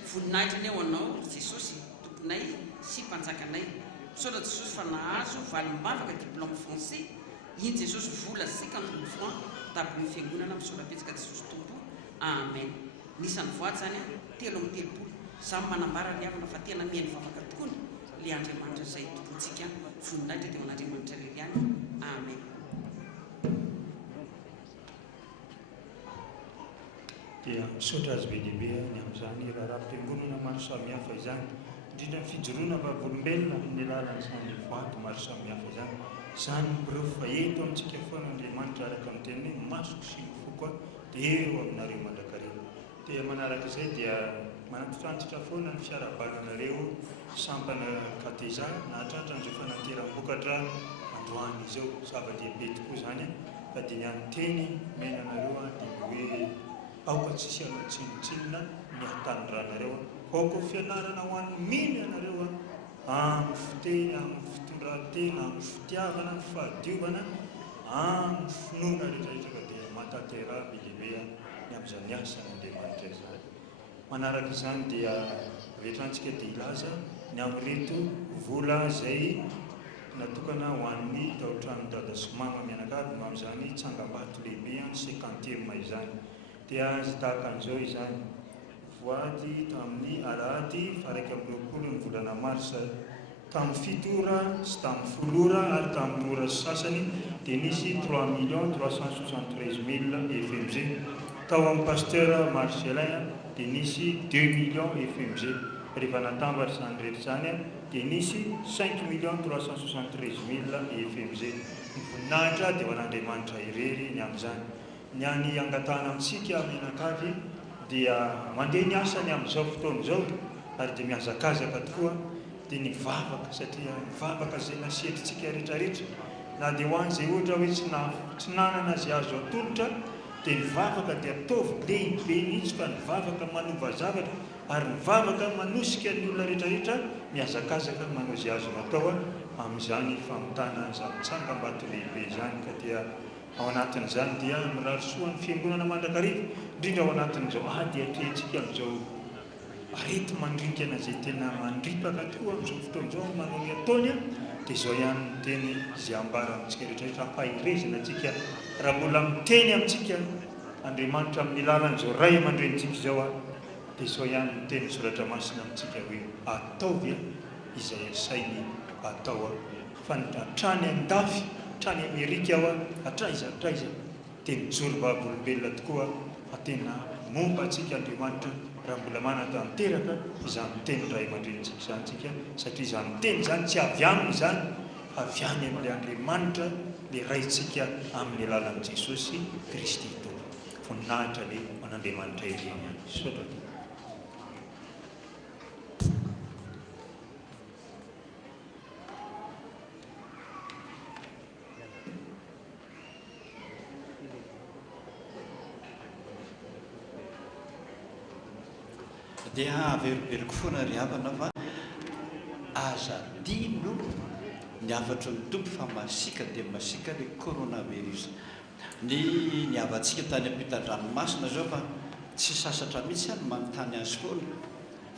voninahitra ny ao anao Jesosy tomponay sy mpanjakanay. Misaotra Jesosy fa nahazo valim-bavaka diplôme français iny Jesosy vola 50 000 francs W fiangonana. Misaotra betsaka Jesosy tompo. Amen. Nisan'ny voady zany 3 samy manambara ny havana fa tena mihainy vavaka tokoa le Andriamanitra izay tompontsika. Voninahitra dia ho an'Andriamanitra rery ihany. Amen. Dia misaotra azy be lehibe ny amin'izany raharaham-piangonana maro samihafa izany, indrindra ny fijoroana vavolombelona amin'ny alalany izany voady maro samihafa izany. Izany bireo fa eto amintsika foana Andriamanitra araka ny teniny masoko sy mifokoa dia eo aminareo mandrakariana. Dia manaraka izay dia manatitrantsika foana ny fiarabananareo sampana kateza nahatratra an'izao fanateram-bokatra androany izao zava-dehibe tokoa izany fa dia ny anteny menanareo dia hoe aoka tsisy anao tsinotsinona ny hatanindranareo, aoka fianarana ho an'ny mino ianareo amin'ny fiteny, amin'ny fitondran-tena, amin'ny fitiavana, amin'ny fahadiovana, amin'ny finoana rehetrarehetra fa dia matatera be lehibe ny amin'izany asan'Andriamanitra izany. Manaraka izany dia retrantsika dia ilaza ny amin'ireto vola izay natokana ho an'ny tao-trano dada Somanga Mianakavy no amin'izany tsangam-bato lehibe ny 50e izany. Dia azy tahaka an'izao izany voady tamin'ny alahady faraika amby roapolo ny volana marsa tamin'ny 7 ora sy tamin'ny 10 ora ary tamin'ny ora sasany dia nisy 3 373 000 FMG. Tao amin'ny pasteur Marcelin dia nisy 2 millions FMG. Rehefa natambatra izany rehetra izany dia nisy 5 373 000 FMG. Ny voninahitra dia ho an'Andriamanitra irery ny amin'izany. Ny any angatahana amintsika Mianakavy dia mandeha ny asany amin'izao fotoana izao ary dia mihazakazaka tokoa dia ny vavaka satria mivavaka izay nasietrintsika rehetrarehetra na dia ho an'izay ohatra hoe tsy nanana azy azo atolotra dia ny vavaka dia ataovy lehibe mihitsy fa ny vavaka manova zavatra ary ny vavaka manosika ny olona rehetrarehetra mihazakazaka manao izay azo natao amin'izany famitana izany tsangam-bato lehibe izany. Ka dia ao anatin'izany dia mirarisoa ny fiangonana mandrakariva indrindra ao anatin'izao ady atrehintsika amin'izao arety mandrinkana izay tena mandripaka tokoa amin'izao fotoana izao manao ny ataony dia izao ihany ny teny izay ambara amintsika rehetrarehetra ampahirezana antsika raha mbola miteny amintsika Andriamanitra amin'ny lalan'izao ray aman-drenitsika izao dia izao ihany ny teny soratra masina amintsika hoe ataovy izay sainy atao fa hatrany an-dafy hatrany Amerika aho hatraiza dia mijoro vavolombelona tokoa tena momba antsika Andriamanitra raha mbola manatan-teraka izany teny ray aman-drenitsika izany tsika satria izany teny izany tsy avy aminy izany avy any amin'ilay Andriamanitra ilay raintsika amin'ny alalan'i Jesosy Kristy Tompo. Voninahitra ilay an'Andriamanitra irery sotra. dia averimberiko foana ry havana fa aza dino ny avatro ny tompo fa masika dia masika le coronavirus. Ny havantsika tany ampita-dranomasina zao fa tsy sasatra mihitsy any manontany azy foana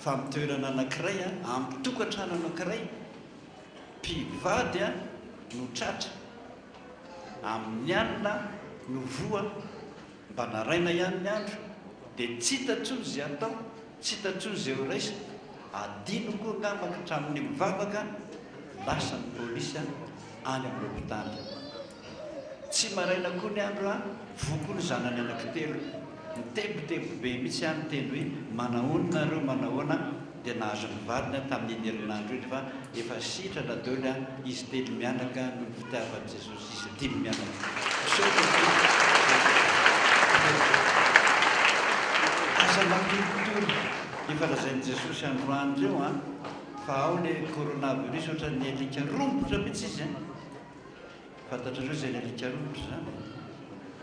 fa mitoerana anankiray amin'ny tokantrano anankiray mpivady no tratra amin'ny anina no voa mba naraina ihany ny andro dia tsy hitantsony zay atao tsy hitantsony zay ho raisa adino koa ngamaka hatramin'ny mivavaka lasa ny polisy any amin'ny hopitaly. Tsy maraina koa ny andro voko ny zanany anankitelo mitebotebo be mihitsy any teny hoe manahoana nareo manahoana dia nahazo ny vadina tamin'ny herinandro iny fa efa sitrana daholo izy telo mianaka no fitiavan'i Jesosy izy dimy mianaka asa mampitoro efa lazain'i Jesosy androany reo fa ao le coronavirus ohatra ny alika rombotra mihitsy izy fantatrareo zay ny alika rombotra zany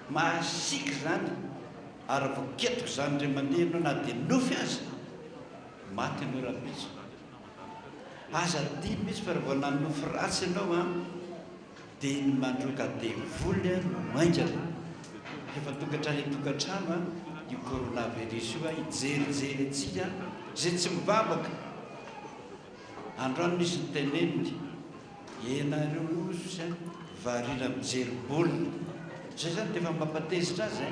mahasiky zany ary voaketiko zany re mandeha anao na dia nofy azy maty anao raha-pitso aza dia mihitsy fa raha vao nanofy ratsy ianao dia ny mandroka dia voly no maingana efa tokantrano io coronavirus io hijerijery atsika zay tsy mivavaka. Androany nisy ny teneniny enareo osy varina mijery baolina zay zany dia efa mampatezitra azy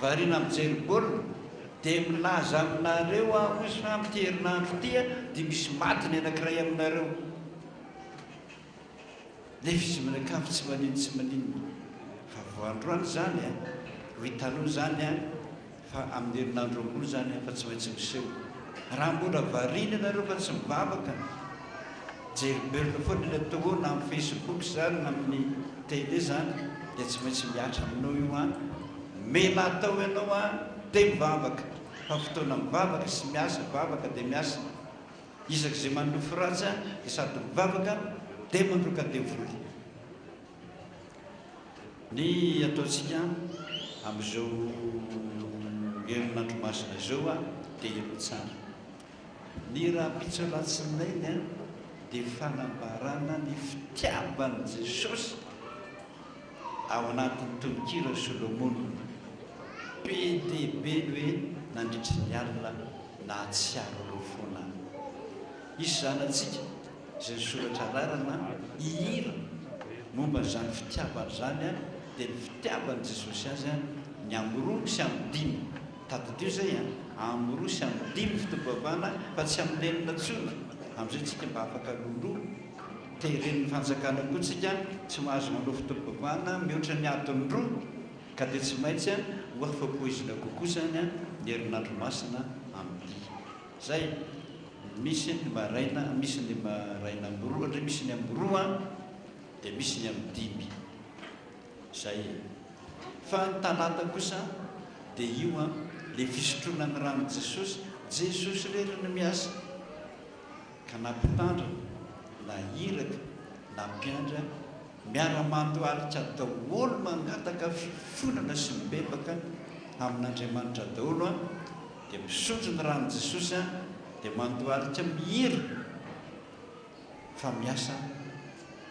varina mijery baolina dia milaza aminareo osy fa amin'ity herinandro ity dia misy matiny anankiray aminareo nefa izy minakafy tsy maninona fa vao androany zany ho hitanao zany fa amin'ny herinandro ambony zany fa tsy maintsy miseho raha mbola varina ianareo fa tsy mivavaka jery-baolina foana ny atao na amin'ny Facebook zany na amin'ny télé zany dia tsy maintsy miatra aminao io mena atao ianao dia mivavaka fa fotoana mivavaka sy miasa mivavaka dia miasa isaka izay manofy ratsy dia sady mivavaka dia mandroka dia voly. Ny ataontsika amin'izao herinandro masina zao dia elo tsara ny raha-pitso alatsinainy dia fanambarana ny fitiavan'i Jesosy ao anatin'ny tononkira Solomona be dehibe ny hoe nandritry ny alina na tsy aro foana izy zanatsika zay nysoratra rarana ihira momba zany fitiavany zany a dia ny fitiavany jesosy azy a ny amoroa sy amdimy taditio zay a amoroa sy amdimy fitobavana fa tsy amlenina tsona am'izay tsika mba afaka loloa teren'ny fanjakana koa tsika tsy mahazo manao fitobavana mihoatra ny atony roa ka dia tsy maintsy a hoafapoizina kokoa zany a ny herinandro masina amdi zay misy ny maraina misy ny maraina amboroa ohatra misy ny amboroa dia misy ny amdimy zay fa ny talata kosa dia io a le fisotrona ny rano jesosy jesosy reriny miasa ka nampitandra na iraka na mpiandra miara-mandoalika daholo mangataka fifonana sy mibebaka amin'Andriamanitra daholo a dia misotro ny rano jesosy a dia mandoalika mihira fa miasa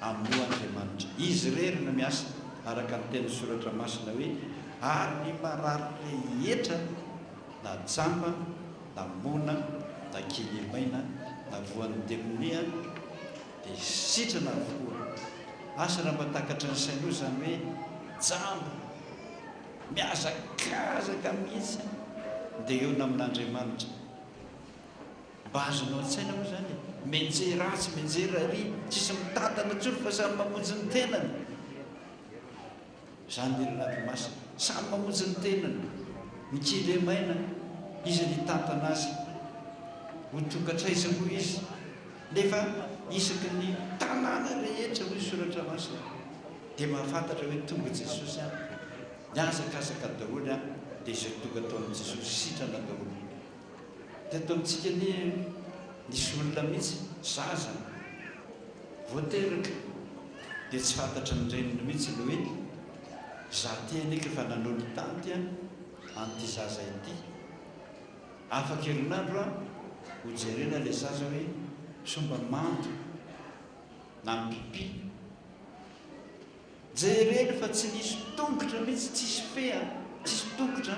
amin'ny Andriamanitra izy reriny miasa araka ny teny soratra masina hoe ary ny marary rehetra na jamba na mona na kilemaina na voan'ny demonia dia sitrana avokoa asa raha matakatra ny sainao zany hoe jamba miazakazaka mihitsy dia eo na amin'Andriamanitra mba azonao an-tsaina moa zany menjery ratsy menjery ary tsisy mitantana tsolo fa samy mamonjy ny tenany zany herinandro masina samy mamonjy ny tenany ny kilemaina izy ny tantana azy ho tokatraizako izy nefa isaky ny tanàna rehetra hoe soratra masina dia mahafantatra hoe tonga jesosy a miazakazaka daholo a dia izay tonga atao amin'i jesosy sitrana daholo dia atao amintsika nisy olona mihitsy zaza voateraka dia tsy fantatra ny reniny mihitsy ny hoe za ty aneky efa nanao ny tanty a an'ity zaza ity afaka herinandro a ho jerena le zaza hoe somba mando na mipipi jerena fa tsy nisy tongotra mihitsy tsisy fea tsisy tongotra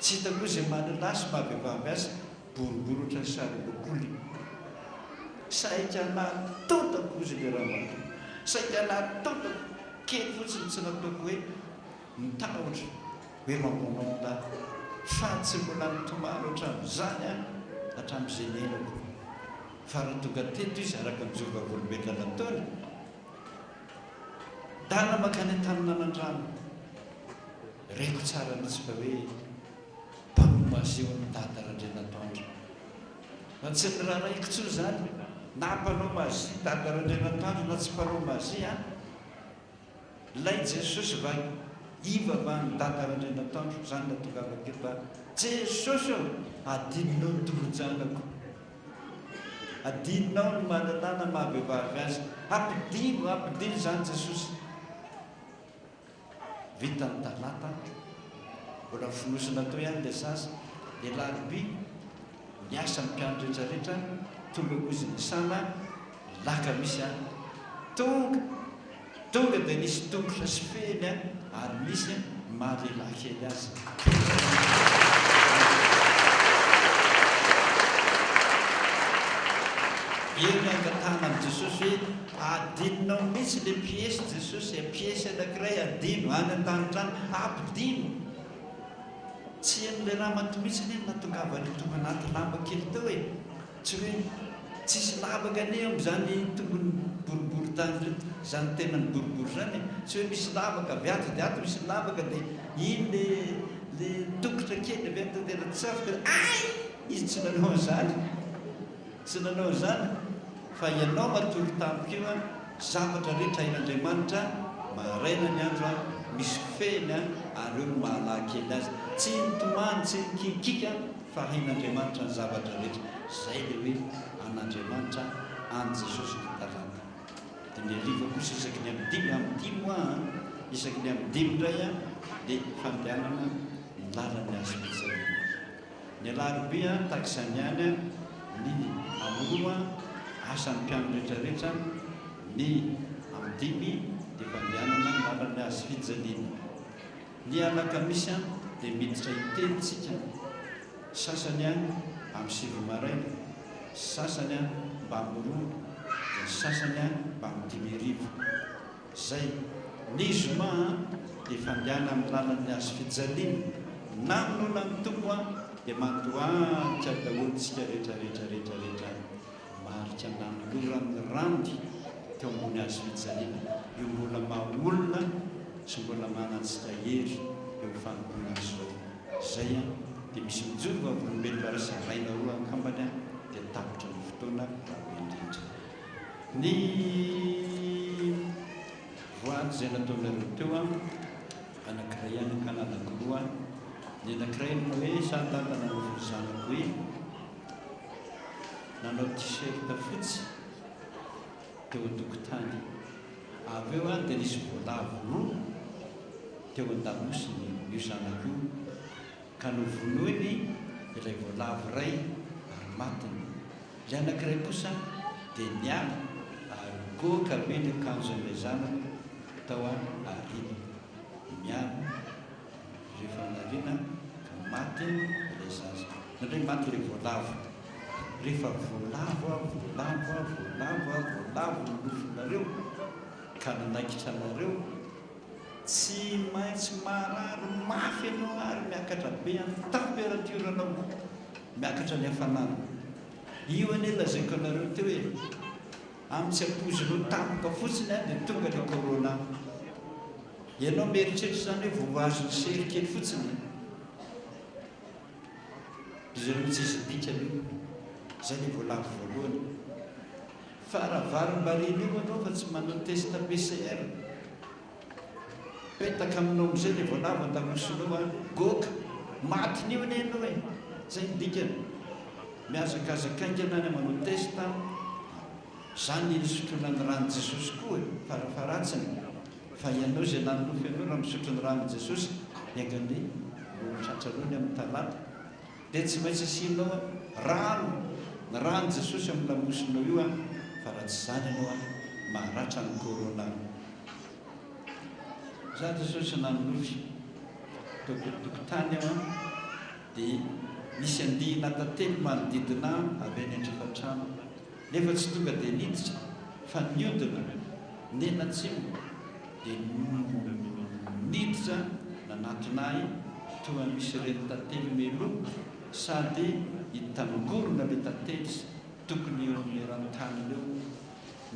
tsy hitako izay manilasy mahavehivavy azy boribory oatra ny sary bokoly saika natotako izy le raha mato saika natotako kely fotsiny tsy nataoko hoe mitahotra hoe mambomonda fa tsy mbola nitomano hatramin'izany a hatramin'izay nenako fa raha tonga teto izy araka ny jovavolombelona nataony dana makany an-tanina nan-drano reko tsara mihitsy fa hoe mpanomazeo amin'ny dadaraindray nataondro fa tsy ny raha raiko tsoa zany na mpanao mazy dadaraindray nataondro na tsy mpanao mazy a lay jesosy va iva va ny dadaraindray nataondro zany natongavaketa jesosy o adininao ny tolojanako adininao ny mananana mahavehivavy azy ampidino zany jesosy vita ny talata mbola finosina tao ihany le zaza dia larobia miasa mpiandro rehetrarehetra tonga koa izy misana laka misy a tonga dia nisy tongotra sy feny a ary misy mahalehilahy kely azy eo ny angatana amin'i jesosy hoe adininao mihitsy le piesy jesosy piesy anankiray adino any an-tanitrany ampidino tsy en'le raha matomitsy ny natongavany tonga anaty lamba kely tao e tsy hoe tsisy lavaka ne am'izany tongony boribory tany reto zany tenany boribory zany tsy hoe misy lavaka viato dia ato misy lavaka dia iny le tongotra kely avy any tantena tsy afaka ay izy tsy nanao an'izany tsy nanao an'izany fa ianao matory tampoka io a zavatra rehetra ain'Andriamanitra maraina ny andro a misy feny a ary eo no mahalahakely azy tsy nitomany tsy nikikika fa hain'Andriamanitra ny zavatra rehetra zay le hoe an'Andriamanitra any jesosy ny talata dia ny ariva kosa isaky ny amdimy a isaky ny amdimy indray a dia fampianana ny lalany azy fitsarina ny alarobia takizany ihany a ny amoroa asan'ny mpiano rehetrarehetra ny amdimy dia fampianana ny lalany azy fijaliana ny alakamisy a dia miditra itentsika sasany a amin'ny sivomaraina sasany a mba amin'ny roa dia sasany a mba amin'ny dimirivo zay ny zoma dia fandehana amin'ny lalan'ny azo fijaliana naminona ny tompo a dia mandohanitra daholotsika rehetrarehetrarehetrarehetra marika nanoloran'ny randy teo ambony azo fijaliana io mbola mahaolona sy mbola manantsika hery eo fanomboana zao zay a dia misy mijoro vavolombelona rasaraina roa ankambany a dia tapitra ny fotoana indrindra ny voady izay nataonareo teo a anankiray any kananakoroa ny anankiray no hoe satata nanao zanako hoe nanao t-shirt fotsy teo an-tokotany avy eo a dia nisy voalavo roa teo an-damosiny io zanako io ka novonoiny ilay voalavo ray ary matiny ilay anankiray kosa dia niala ary goka be ny akanjon'ilay zanako tao a arina miala rehefa narina ka maty ilay zaza nandray maty ilay voalavo rehefa voalavo a voalavo a voalavo a voalavo nolofonareo ka nanaikitra anareo tsy maintsy marary mafy ianao ary miakatra be any température-nao miakatra ny hafanana io ane lazaiko anareo teo hoe amin'ny tsy ampozinao tampoka fotsiny a dia tonga ilay corona ianao mieritreritra zany hoe voazo ny sery kely fotsiny zareo tsy izy dika io zay ny voalavo voalohany fa raha varim-barina io anao fa tsy manao test PCR petaka aminao amin'izay ilay voalavo an-damosinao a goka matin'io ane ianao e zay ny dikany miazakazakaingana any manao testa zany sotrona ny rano Jesosy koa farafaratsiny fa ianao zay nanofy ianao raha misotro ny rano Jesosy iangany tratrarony amin'ny talata dia tsy maintsy asianao rano ny rano Jesosy amin'ny lamosinao io a fa raha tsy zany ianao a maharatra ny corona za Jesosy nanofy tokotany aho a dia misy andihana tantely manodidina avy any andrifatrano nefa tsy tonga dia niditra fa niodina nenatsimo dia niditra nanatinahy toa misy reny tantely melo sady hitanongorona le tantely tokony eo amin'ny ranontaniny eo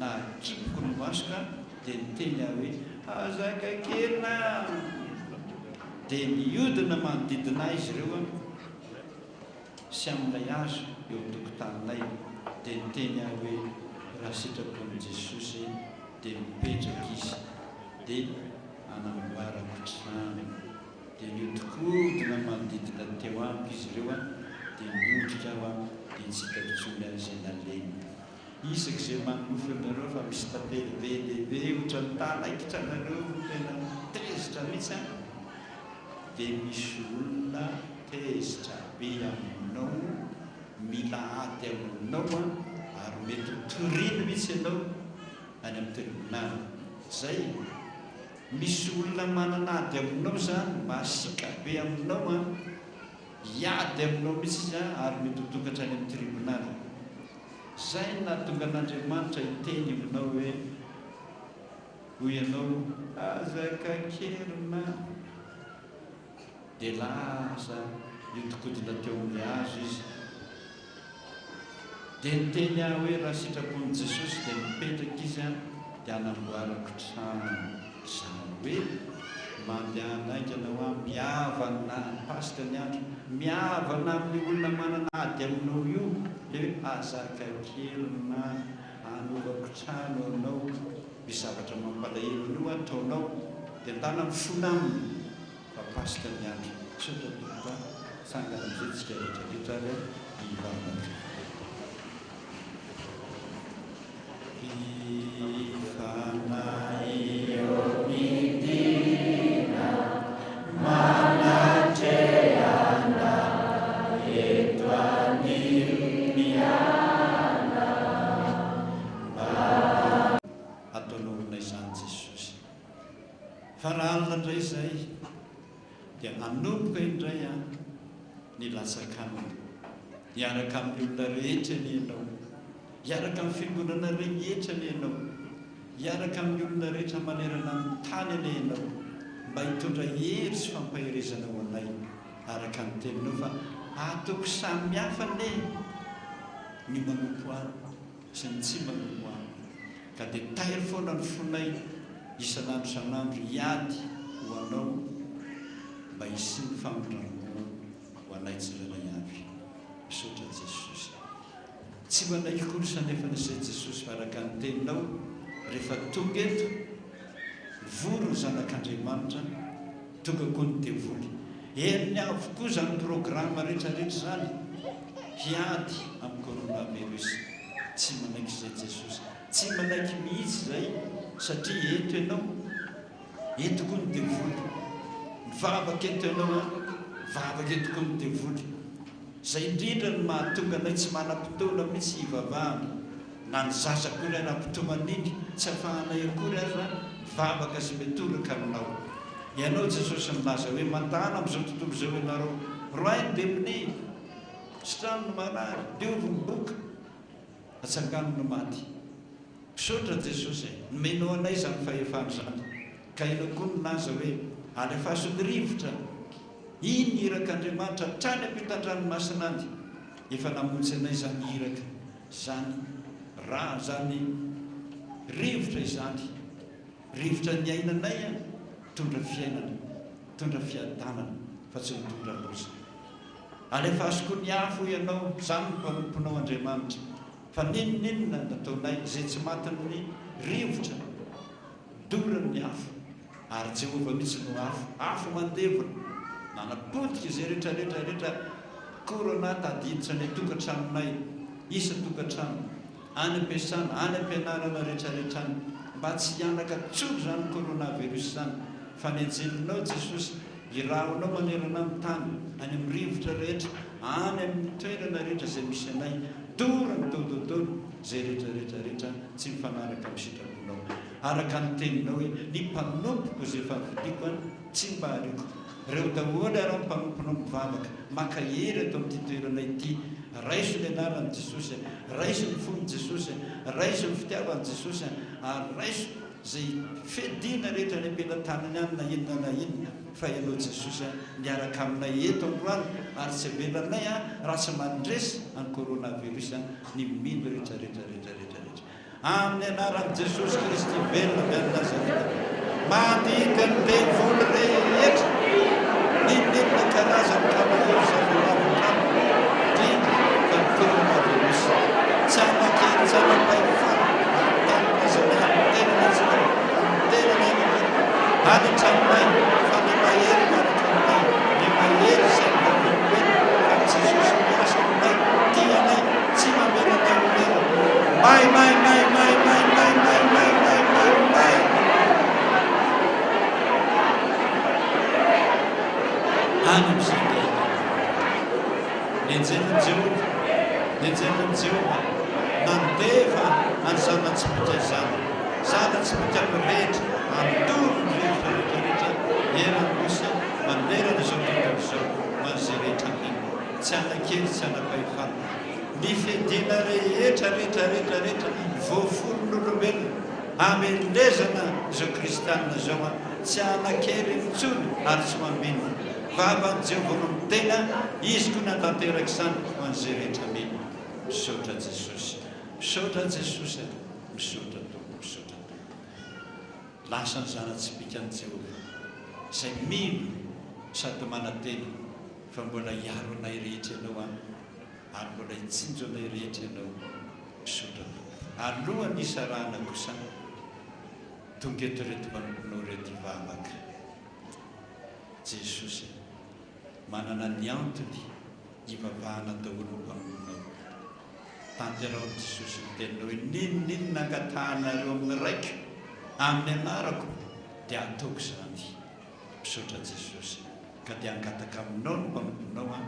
na kipoko ny masoka dia niteny aho hoe azaka kelina dia niodina manodidina izy ireo a sy amin'ilay azo eo tokotaninay dia niteny aho hoe raha sitrapon'i Jesosy dia mipetraka izy dia anamboarako trano dia niodikodina manodidina teo ampy izy ireo a dia miodrika aho a dia tsy hitantsony an'izay naleny isaka izay manofy anareo fa misy tantely be lehibe ohatra ny talaikitra anareo tena tezitra mihitsy a dia misy olona tezitra be aminao mila ady aminao a ary mety toriny mihitsy ianao any amin'ny tribunal zay misy olona manana ady aminao zany masika be aminao a hiady aminao mihitsy izy a ary mety hotokatra any amin'ny tribunal zay nahatonga an'Andriamanitra hiteny aminao hoe hoy ianao azaka kerina dia lasa niodikodina teo amin'ny azo izy dia niteny aho hoe raha sitrapon'i Jesosy dia mipetraka izy a dia anamboarako trano zany hoe mandehanainkana ho a mihavana pasika ny andro mihavana amin'ny olona manana ady aminao io le hoe azaka kelina anaovako trano anao misy zavatra mampalahelo io ataonao dia ndana mifona aminy fa pasika ny andro sotra tokoa sangana amin'izay tsika rehetrarehetra ary hivavaka dia anomboka indray a ny latsakanina hiaraka amin'ny olona rehetra ny ianao hiaraka amin'ny fiangonana rehetra ny ianao hiaraka amin'ny olona rehetra manerana amin'ny tany any ianao mba hitondra hery sy fampaherezana ho anay araka ny teninao fa ataoko samihafa ne ny manompo any sy ny tsy manompo any ka dia tairy foana ny fonay isan'andro san'andro hiady ho anao mba hisy ny famondrango ho anay tsirairay avy misaotra Jesosy tsy manaiky kosa nefa n'izay Jesosy fa araka ny teninao rehefa tonga eto voro ny zanak'Andriamanitra tonga koa ny devoly eny avokoa zany programma rehetrarehetra zany hiady amin'ny coronavirus tsy manaiky izay Jesosy tsy manaiky mihitsy zay satria eto ianao eto koa ny devoly mivavaka eto ianao vavaka eto koa ny devoly zay indrindra ny mahatonga anay tsy manam-potoana mihitsy hivavahana na ny zaza akory raha mpitomaniny tsy afahanay akory ary raha mivavaka sy metoraka aminao ianao Jesosy milaza hoe mandana amin'izao tontolo izao ianareo roainy dia miny sitrano no marary diovy miboka atsangano no maty misaotra Jesosy nomenao anay zany fahefana zany ka ianao koa milaza hoe alefaso ny rivotra iny irak'Andriamanitra trany ampitandranomasina any efa namonjy anay zany iraka zany raha zany rivotra izany rivotra ny ainanay a tondra fiainana tondra fiadanana fa tsy mitondra loza alefaso koa ny afo ianao zany ny mpanomponao Andriamanitra fa ninonina nataonay zay tsy matin'ny rivotra dorany afo ary Jehova mihitsy no afo mandevona nanapotika izay rehetrarehetrarehetra korona tadiditra ny tokantranonay isa tokantrano any ampiasana any ampianarana rehetrarehetrany mba tsy hianaka tsoro zany coronavirus zany fa ny anjelinao Jesosy iraonao manerana amin'ny tany any amin'ny rivotra rehetra any amin'ny toerana rehetra zay misy anay dorany taotaotolo zay rehetrarehetrarehetra tsy mifanaraka amin'ny sitraponao araka ny teninao hoe ny mpanompoko zay favidiko any tsy mba hariko reo daholo ara mpanomponao mivavaka maka hery atao amin'ity toerana ity raiso ny anarany Jesosy raiso ny fony Jesosy raiso ny fitiavany Jesosy ary raiso zay fedina rehetra ny ampelantanany any na inona na inona fa ianao Jesosy niaraka aminay eto androany ary tsy avelanay raha tsy mandresy any coronavirus ny mino rehetrarehetrarehetrarehetrarehetra amin'ny anaran'i Jesosy Kristy velona miany Nazareta mandika ny devoly rehetra ninona karazany kamaozavoavokamo drindra fa ny coronavirus tsy anakely tsy anapaifana tanonazanay tenana tsika tenana any an-tranonay fa ny mahery miaraka aminay ny mahery zay mbaoe fa Jesosy miasa aminay tianay tsy mameranay olera may any am'zay nianjelin'i Jehova nandefa any zanatsipitra izany zanatsipitra rehetra antoviny rehetrarehetrarehetra eran'osy manerana zao tontolo zao man'izay rehetra mino tsy anakely tsy anapaifana ny fedina rehetrarehetrarehetrarehetra voafolon'olombelona amelezana zao kristianina zao tsy anakely mitsony ary tsy mamino vavany Jehova no mitena izy koa natanteraka izany man'izay rehetra mino misaotra Jesosy misaotra Jesosy misaotra tompo misaotra tompo lasa ny zanatsipikan'i Jehova izay mino sady manatena fa mbola hiaro anay rehetra ianao ary mbola hitsinjo anay rehetra ianao misaotra tompo alohan'ny isarahana kosa tonga eto reto manomponao reto vavaka Jesosy manana ny antony hivavahana daholo mpanomponao tanterao Jesosy ny teninao hoe ninonina angatahanareo amin'ny raika amin'ny anarako dia ataoko zany misaotra Jesosy ka dia angataka aminao no mpanomponao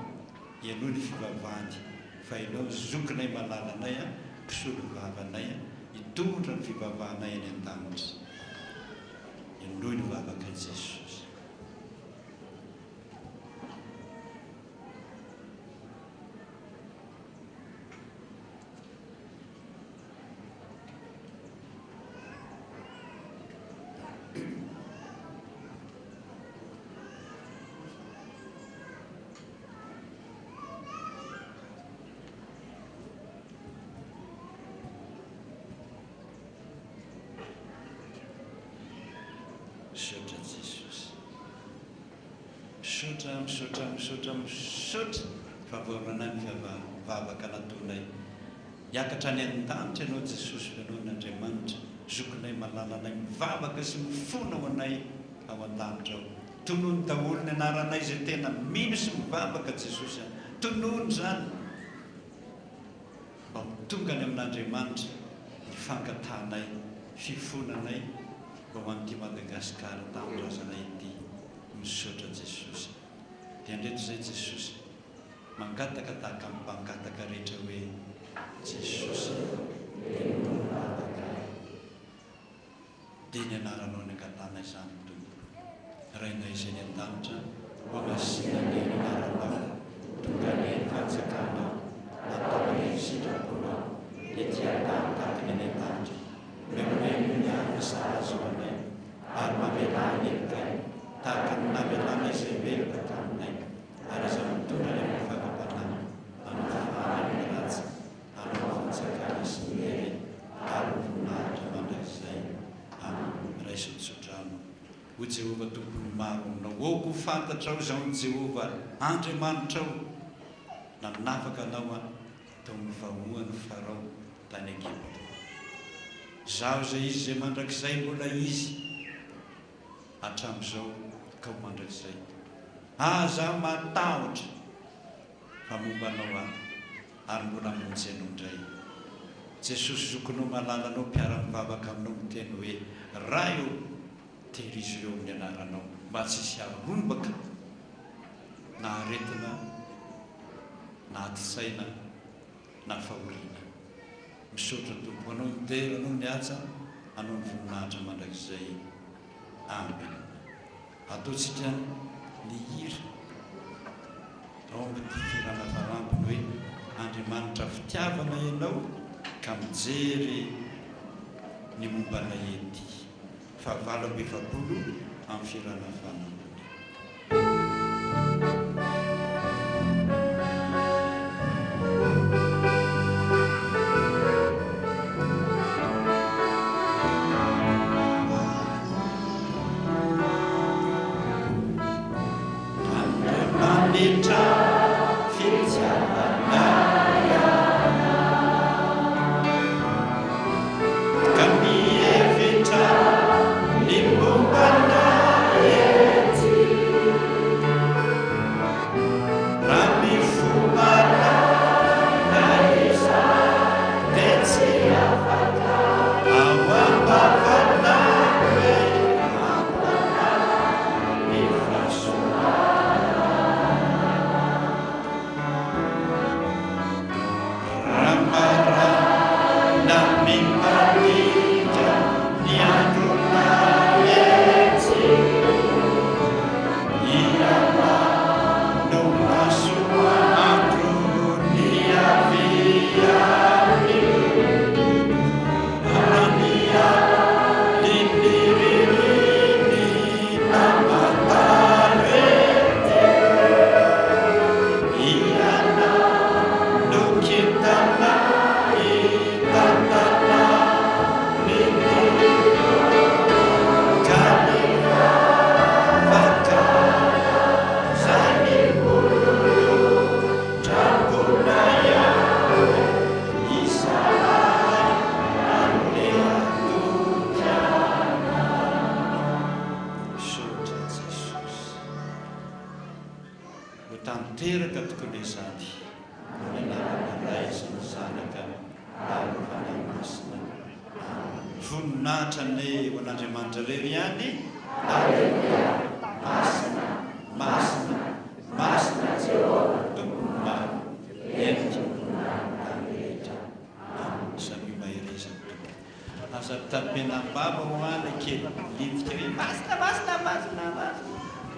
ianao ny fivavahany fa ianao zokinay malalanay mpisolo vavanay hitondra ny fivavahanay any an-danitra ianao ny vavaka Jesosy misotra favoamanay mivavaka natonay hiakatra any an-danitra ianao Jesosy fianoan'Andriamanitra zokonay malalanay mivavaka sy mifona ho anay ao an-danitra ao tonoany daholo ny anaranay izay tena mino sy mivavaka Jesosy tonoany zany mba tonga any amin'Andriamanitra ny fankatanay fifonanay mba ho an'ity Madagasikara tamin'razanay ity misaotra Jesosy dia andreto izay Jesosy mangataka tahaka amin'ny mpangataka rehetra hoe Jesosy dia ny anaranao ny angatanay izany tompo rainay izay ny an-danitra mamasina ny anaranao tonga ny fanjakanao natao ny sitraponao ety an-tahaka ny an-danitra memoemony ny sahazo anay ary mamelany elikay tahaka ny namelana izay meloka taminay ary izay mitondra ny amin'ny fakapanana anao fahamany ratsy anao fanjakana sy ny hery ary voninahitra mandrakizay raisontsodrano ho Jehova tompony maro aminao oko fantatrao izao ny Jehova Andriamanitrao nanafaka anao tao amin'ny vahoany Farao tany Egipta zaho izay izy izay mandrakizay mbola izy hatramin'izao ka ho mandrakizay aza matahotra fa momba anao ary mbola monjy anao indray Jesosy zokonao malalanao mpiara-mivavaka aminao miteny hoe raha eo tehirizo eo amin'ny anaranao mba tsy hisy arombaka na aretina na atisaina na fahoriana misaotra tompo anao midera anao ny atsa anao ny voninahitra mandrakizay amen ataontsika ny hira ao amin'ity firana farampony hoe Andriamanitra fitiavana ianao ka mijery ny mombana ety fa 7 amin'ny firana farampony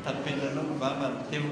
Tapena no baba teu